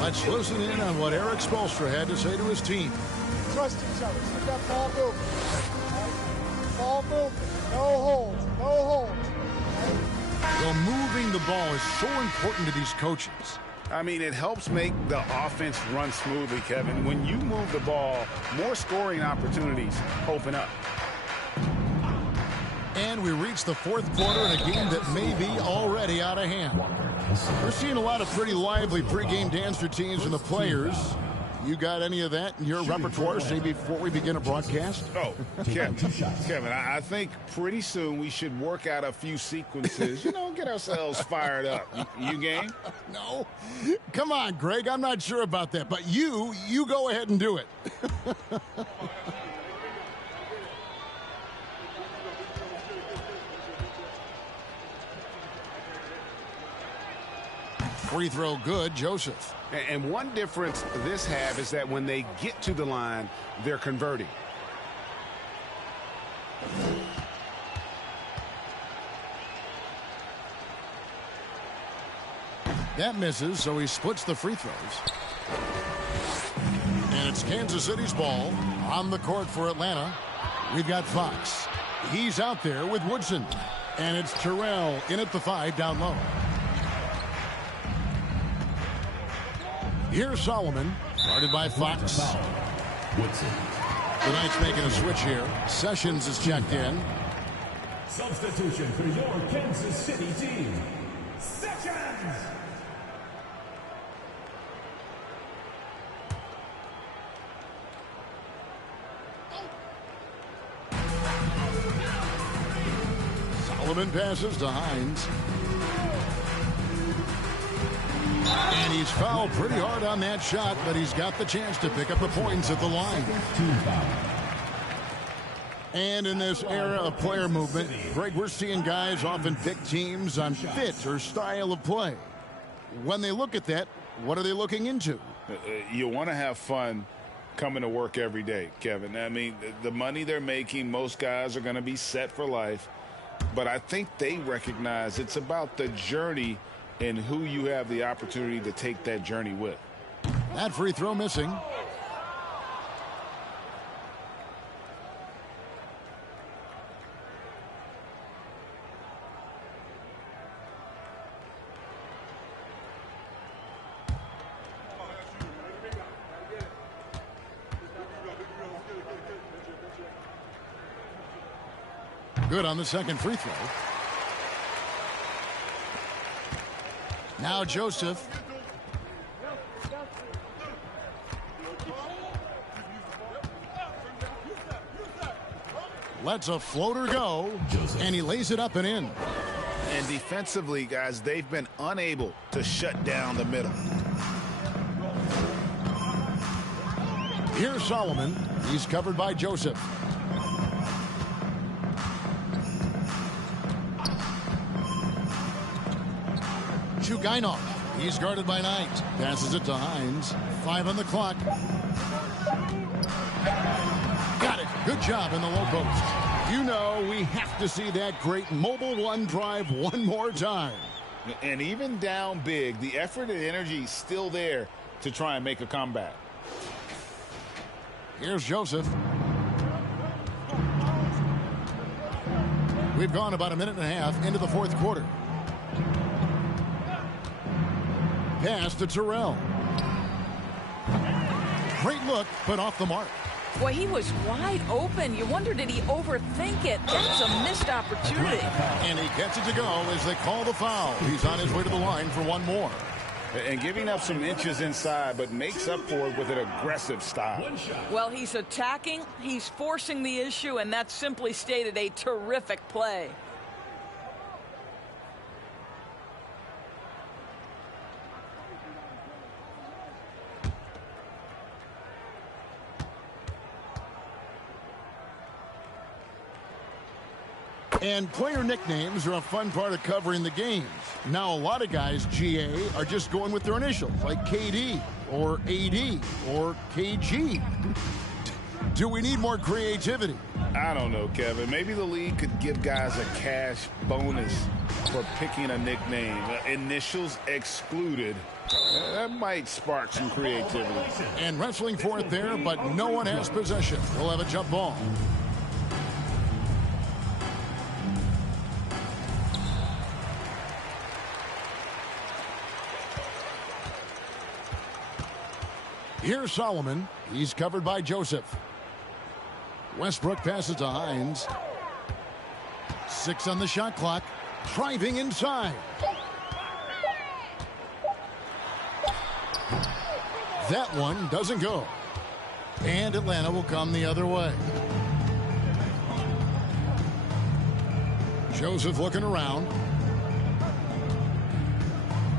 Let's listen in on what Eric Spoelstra had to say to his team. Trust each other. Keep that ball moving. Ball moving. No holds. No holds. Well, moving the ball is so important to these coaches. I mean, it helps make the offense run smoothly, Kevin. When you move the ball, more scoring opportunities open up. And we reach the fourth quarter in a game that may be already out of hand. We're seeing a lot of pretty lively pregame dance routines from the players. You got any of that in your repertoire, say, before we begin a broadcast? Oh, Kevin, I think pretty soon we should work out a few sequences, get ourselves fired up. You game? No. Come on, Greg, I'm not sure about that, but you go ahead and do it. Free throw good, Joseph. And one difference this half is that when they get to the line, they're converting. That misses, so he splits the free throws. And it's Kansas City's ball on the court for Atlanta. We've got Fox. He's out there with Woodson. And it's Terrell in at the 5 down low. Here's Solomon, guarded by Fox. The Knights making a switch here. Sessions is checked in. Substitution for your Kansas City team, Sessions. Solomon passes to Hines. And he's fouled pretty hard on that shot, but he's got the chance to pick up the points at the line. And in this era of player movement, Greg, we're seeing guys often pick teams on fit or style of play. When they look at that, what are they looking into? You want to have fun coming to work every day, Kevin. I mean, the money they're making, most guys are going to be set for life. But I think they recognize it's about the journey and who you have the opportunity to take that journey with. That free throw missing. Good on the second free throw. Now Joseph. Lets a floater go, and he lays it up and in. And defensively, guys, they've been unable to shut down the middle. Here's Solomon. He's covered by Joseph. Chugainov. He's guarded by Knight. Passes it to Hines. 5 on the clock. Got it. Good job in the low post. You know we have to see that great mobile one drive one more time. And even down big, the effort and energy is still there to try and make a comeback. Here's Joseph. We've gone about a minute and a half into the fourth quarter. Pass to Terrell. Great look, but off the mark. Well, he was wide open. You wonder, did he overthink it? That's a missed opportunity. And he gets it to go as they call the foul. He's on his way to the line for one more. And giving up some inches inside, but makes up for it with an aggressive style. Well, he's attacking, he's forcing the issue, and that's simply stated a terrific play. And player nicknames are a fun part of covering the games. Now, a lot of guys, GA, are just going with their initials, like KD or AD or KG. Do we need more creativity? I don't know, Kevin. Maybe the league could give guys a cash bonus for picking a nickname. Initials excluded. That might spark some creativity. And wrestling for it there, but no one has possession. They'll have a jump ball. Here's Solomon. He's covered by Joseph. Westbrook passes to Hines. 6 on the shot clock. Driving inside. That one doesn't go. And Atlanta will come the other way. Joseph looking around.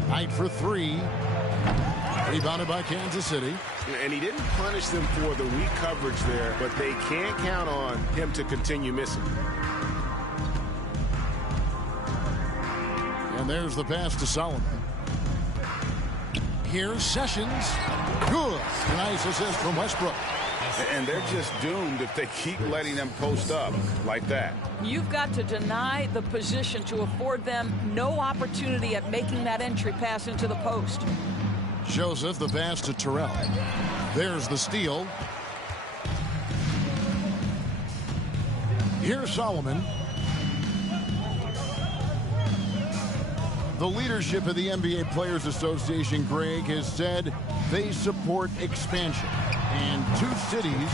Height for 3. Rebounded by Kansas City. And he didn't punish them for the weak coverage there, but they can't count on him to continue missing. And there's the pass to Solomon. Here's Sessions. Good. Nice assist from Westbrook. And they're just doomed if they keep letting them post up like that. You've got to deny the position to afford them no opportunity at making that entry pass into the post. Joseph, the pass to Terrell. There's the steal. Here's Solomon. The leadership of the NBA Players Association, Greg, has said they support expansion. And 2 cities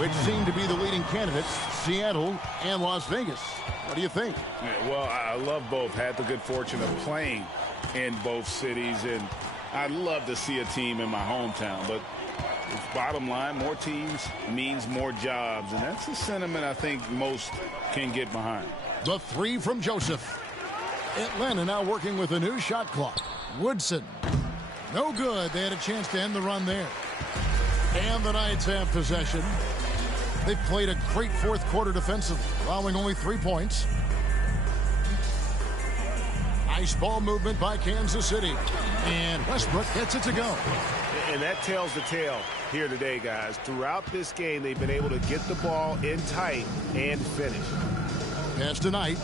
which seem to be the leading candidates, Seattle and Las Vegas. What do you think? Well, I love both. Had the good fortune of playing in both cities, and I'd love to see a team in my hometown, but bottom line, more teams means more jobs, and that's the sentiment I think most can get behind. The 3 from Joseph. Atlanta now working with a new shot clock. Woodson. No good. They had a chance to end the run there. And the Knights have possession. They've played a great fourth quarter defensively, allowing only 3 points. Nice ball movement by Kansas City. And Westbrook gets it to go. And that tells the tale here today, guys. Throughout this game, they've been able to get the ball in tight and finish. Pass to Knight.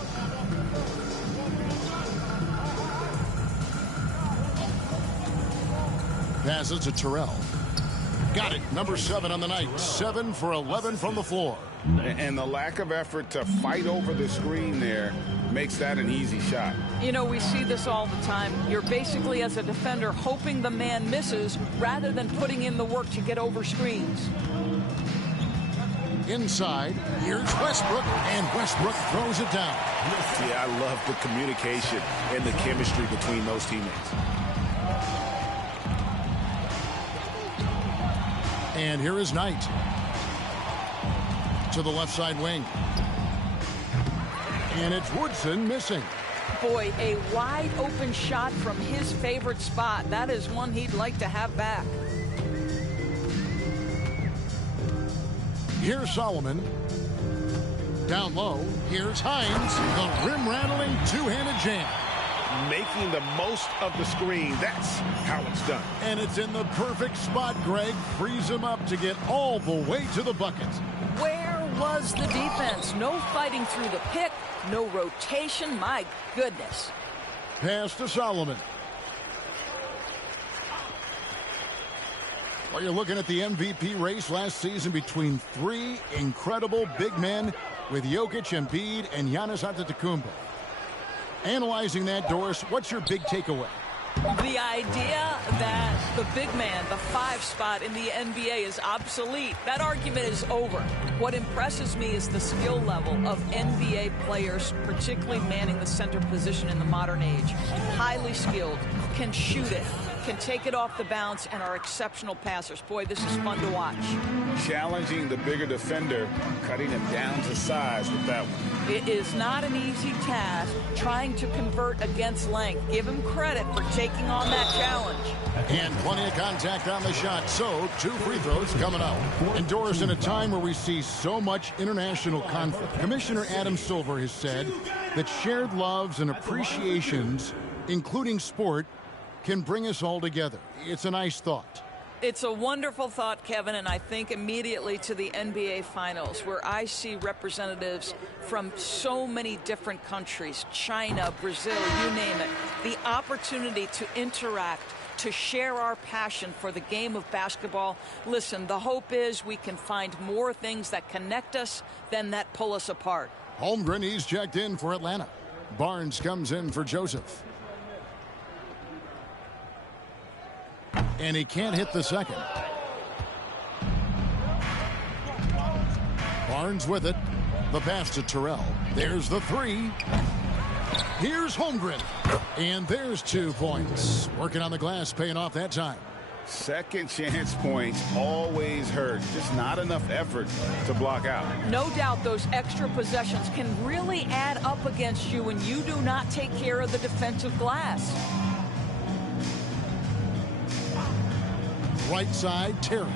Passes to Terrell. Got it. Number 7 on the night. 7 for 11 from the floor. And the lack of effort to fight over the screen there makes that an easy shot. You know, we see this all the time. You're basically, as a defender, hoping the man misses rather than putting in the work to get over screens. Inside, here's Westbrook, and Westbrook throws it down. Yeah, I love the communication and the chemistry between those teammates. And here is Knight. To the left side wing. And it's Woodson missing. Boy, a wide open shot from his favorite spot. That is one he'd like to have back. Here's Solomon. Down low, here's Hines. The rim-rattling two-handed jam. Making the most of the screen. That's how it's done. And it's in the perfect spot, Greg. Frees him up to get all the way to the bucket. Where was the defense? No fighting through the pick, no rotation. My goodness. Pass to Solomon. Well, you're looking at the MVP race last season between 3 incredible big men with Jokic, Embiid, and Giannis Antetokounmpo. Analyzing that, Doris, what's your big takeaway? The idea that the big man, the 5 spot in the NBA, is obsolete, that argument is over. What impresses me is the skill level of NBA players, particularly manning the center position in the modern age. Highly skilled, can shoot it, can take it off the bounce, and are exceptional passers. Boy, this is fun to watch. Challenging the bigger defender, cutting him down to size with that one. It is not an easy task trying to convert against length. Give him credit for taking on that challenge. And plenty of contact on the shot, so 2 free throws coming up. Indoors in a time where we see so much international conflict, Commissioner Adam Silver has said that shared loves and appreciations, including sport, can bring us all together. It's a nice thought. It's a wonderful thought, Kevin, and I think immediately to the NBA Finals, where I see representatives from so many different countries, China, Brazil, you name it, the opportunity to interact, to share our passion for the game of basketball. Listen, the hope is we can find more things that connect us than that pull us apart. Holmgren, he's checked in for Atlanta. Barnes comes in for Joseph. And he can't hit the second. Barnes with it. The pass to Terrell. There's the 3. Here's Holmgren. And there's 2 points. Working on the glass, paying off that time. Second chance points always hurt. Just not enough effort to block out. No doubt those extra possessions can really add up against you when you do not take care of the defensive glass. Right side, Terry.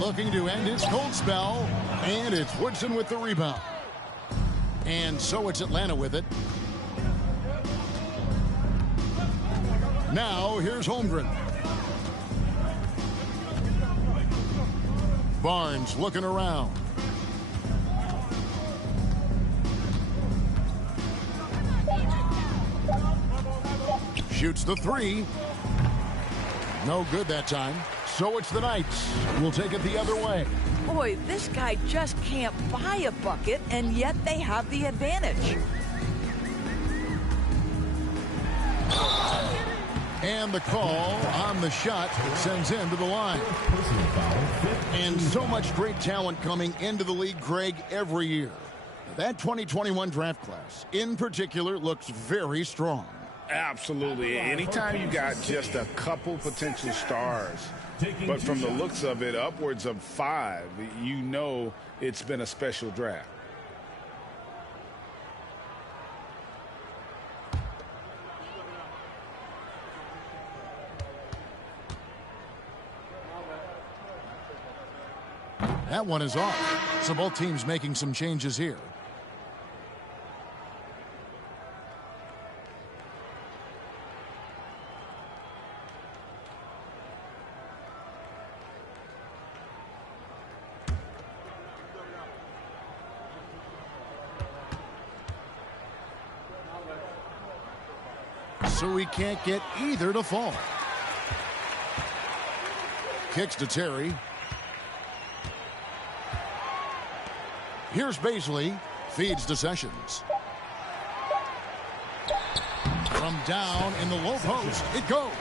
Looking to end his cold spell, and it's Woodson with the rebound. And so it's Atlanta with it. Now here's Holmgren. Barnes looking around. Shoots the 3. No good that time. So it's the Knights. We'll take it the other way. Boy, this guy just can't buy a bucket, and yet they have the advantage. And the call on the shot sends him to the line. And so much great talent coming into the league, Greg, every year. That 2021 draft class, in particular, looks very strong. Absolutely. Anytime you got just a couple potential stars, but from the looks of it, upwards of 5, you know it's been a special draft. That one is off. So both teams making some changes here. So he can't get either to fall. Kicks to Terry. Here's Baisley. Feeds to Sessions. From down in the low post, it goes.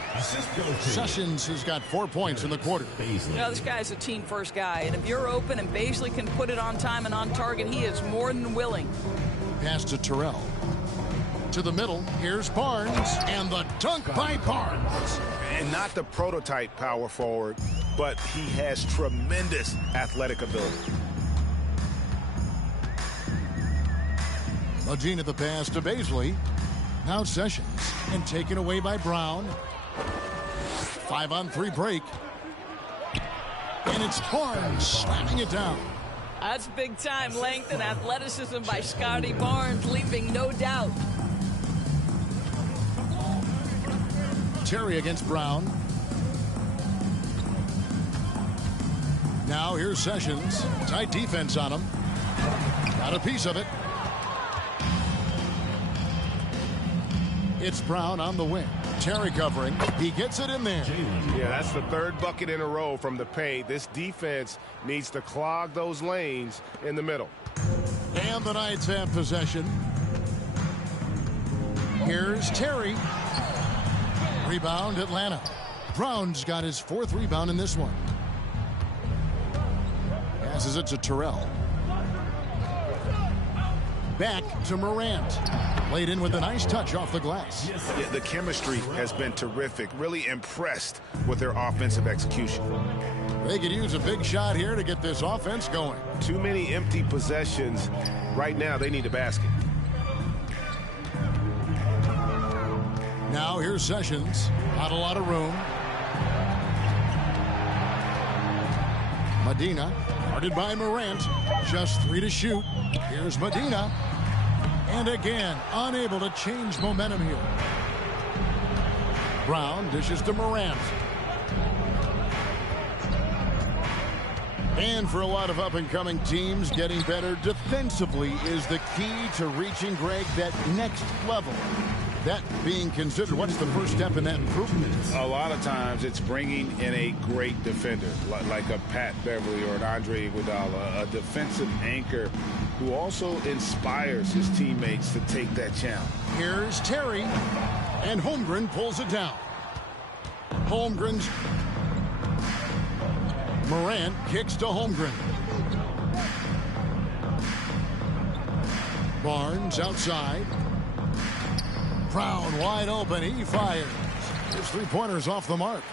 Sessions has got 4 points in the quarter. You know, this guy's a team-first guy, and if you're open and Baisley can put it on time and on target, he is more than willing. Pass to Terrell. To the middle, here's Barnes, and the dunk by Barnes. And not the prototype power forward, but he has tremendous athletic ability. Magina the pass to Baisley. Now Sessions, and taken away by Brown. 5-on-3 break. And it's Barnes slamming it down. That's big-time length and athleticism by Scotty Barnes, leaving no doubt. Terry against Brown. Now here's Sessions. Tight defense on him. Got a piece of it. It's Brown on the wing. Terry covering. He gets it in there. Yeah, that's the 3rd bucket in a row from the paint. This defense needs to clog those lanes in the middle. And the Knights have possession. Here's Terry. Rebound, Atlanta. Brown's got his 4th rebound in this one. Passes it to Terrell. Back to Morant. Laid in with a nice touch off the glass. Yeah, the chemistry has been terrific. Really impressed with their offensive execution. They could use a big shot here to get this offense going. Too many empty possessions. Right now, they need a basket. Now here's Sessions. Not a lot of room. Medina, guarded by Morant. Just 3 to shoot. Here's Medina. And again, unable to change momentum here. Brown dishes to Morant. And for a lot of up-and-coming teams, getting better defensively is the key to reaching, Greg, that next level. That being considered, what's the first step in that improvement? A lot of times it's bringing in a great defender, like a Pat Beverly or an Andre Iguodala, a defensive anchor who also inspires his teammates to take that challenge. Here's Terry, and Holmgren pulls it down. Holmgren's Morant kicks to Holmgren. Barnes outside. Brown wide open. He fires. His 3-pointers off the mark.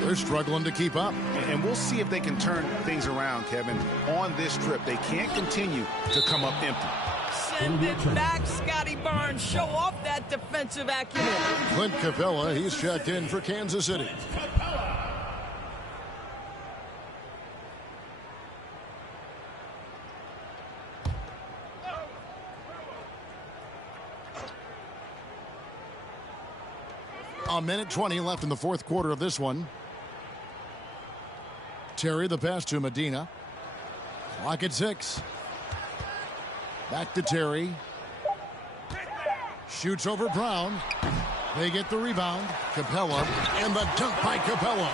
They're struggling to keep up. And we'll see if they can turn things around, Kevin. On this trip, they can't continue to come up empty. Send it back, Scotty Barnes. Show off that defensive acumen. Clint Capella, he's checked in for Kansas City. A minute 20 left in the 4th quarter of this one. Terry, the pass to Medina. Clock at 6. Back to Terry. Shoots over Brown. They get the rebound. Capella, and the dunk by Capella.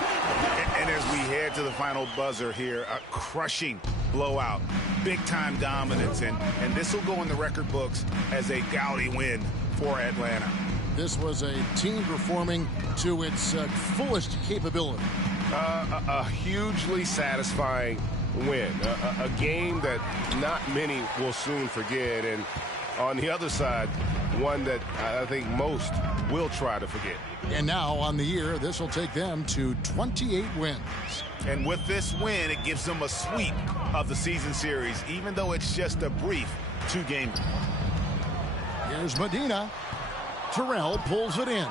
And as we head to the final buzzer here, a crushing blowout, big-time dominance, and this will go in the record books as a gaudy win for Atlanta. This was a team performing to its fullest capability. A hugely satisfying win. A game that not many will soon forget. And on the other side, one that I think most will try to forget. And now on the year, this will take them to 28 wins. And with this win, it gives them a sweep of the season series, even though it's just a brief 2-game. Here's Medina. Terrell pulls it in.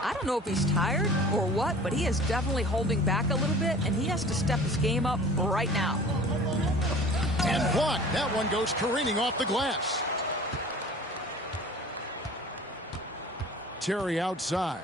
I don't know if he's tired or what, but he is definitely holding back a little bit, and he has to step his game up right now. And blocked. That one goes careening off the glass. Terry outside.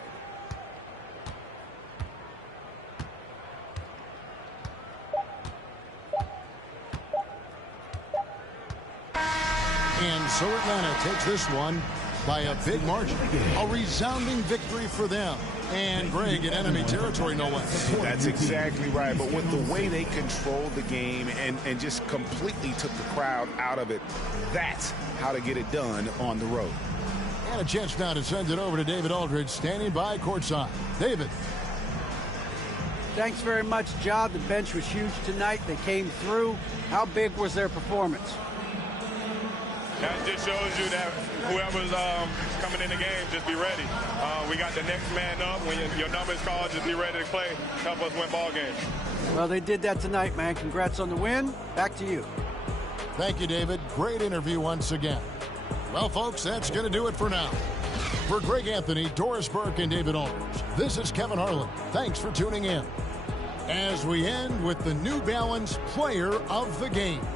And so Atlanta takes this one by a big margin. A resounding victory for them. And Greg in enemy territory, no less. That's exactly right. But with the way they controlled the game and just completely took the crowd out of it, that's how to get it done on the road. And a chance now to send it over to David Aldridge, standing by courtside. David. Thanks very much, John. The bench was huge tonight. They came through. How big was their performance? That just shows you that whoever's coming in the game, just be ready. We got the next man up. When your number is called, just be ready to play. Help us win ball games. Well, they did that tonight, man. Congrats on the win. Back to you. Thank you, David. Great interview once again. Well, folks, that's going to do it for now. For Greg Anthony, Doris Burke, and David Aldridge, this is Kevin Harlan. Thanks for tuning in. As we end with the New Balance Player of the Game.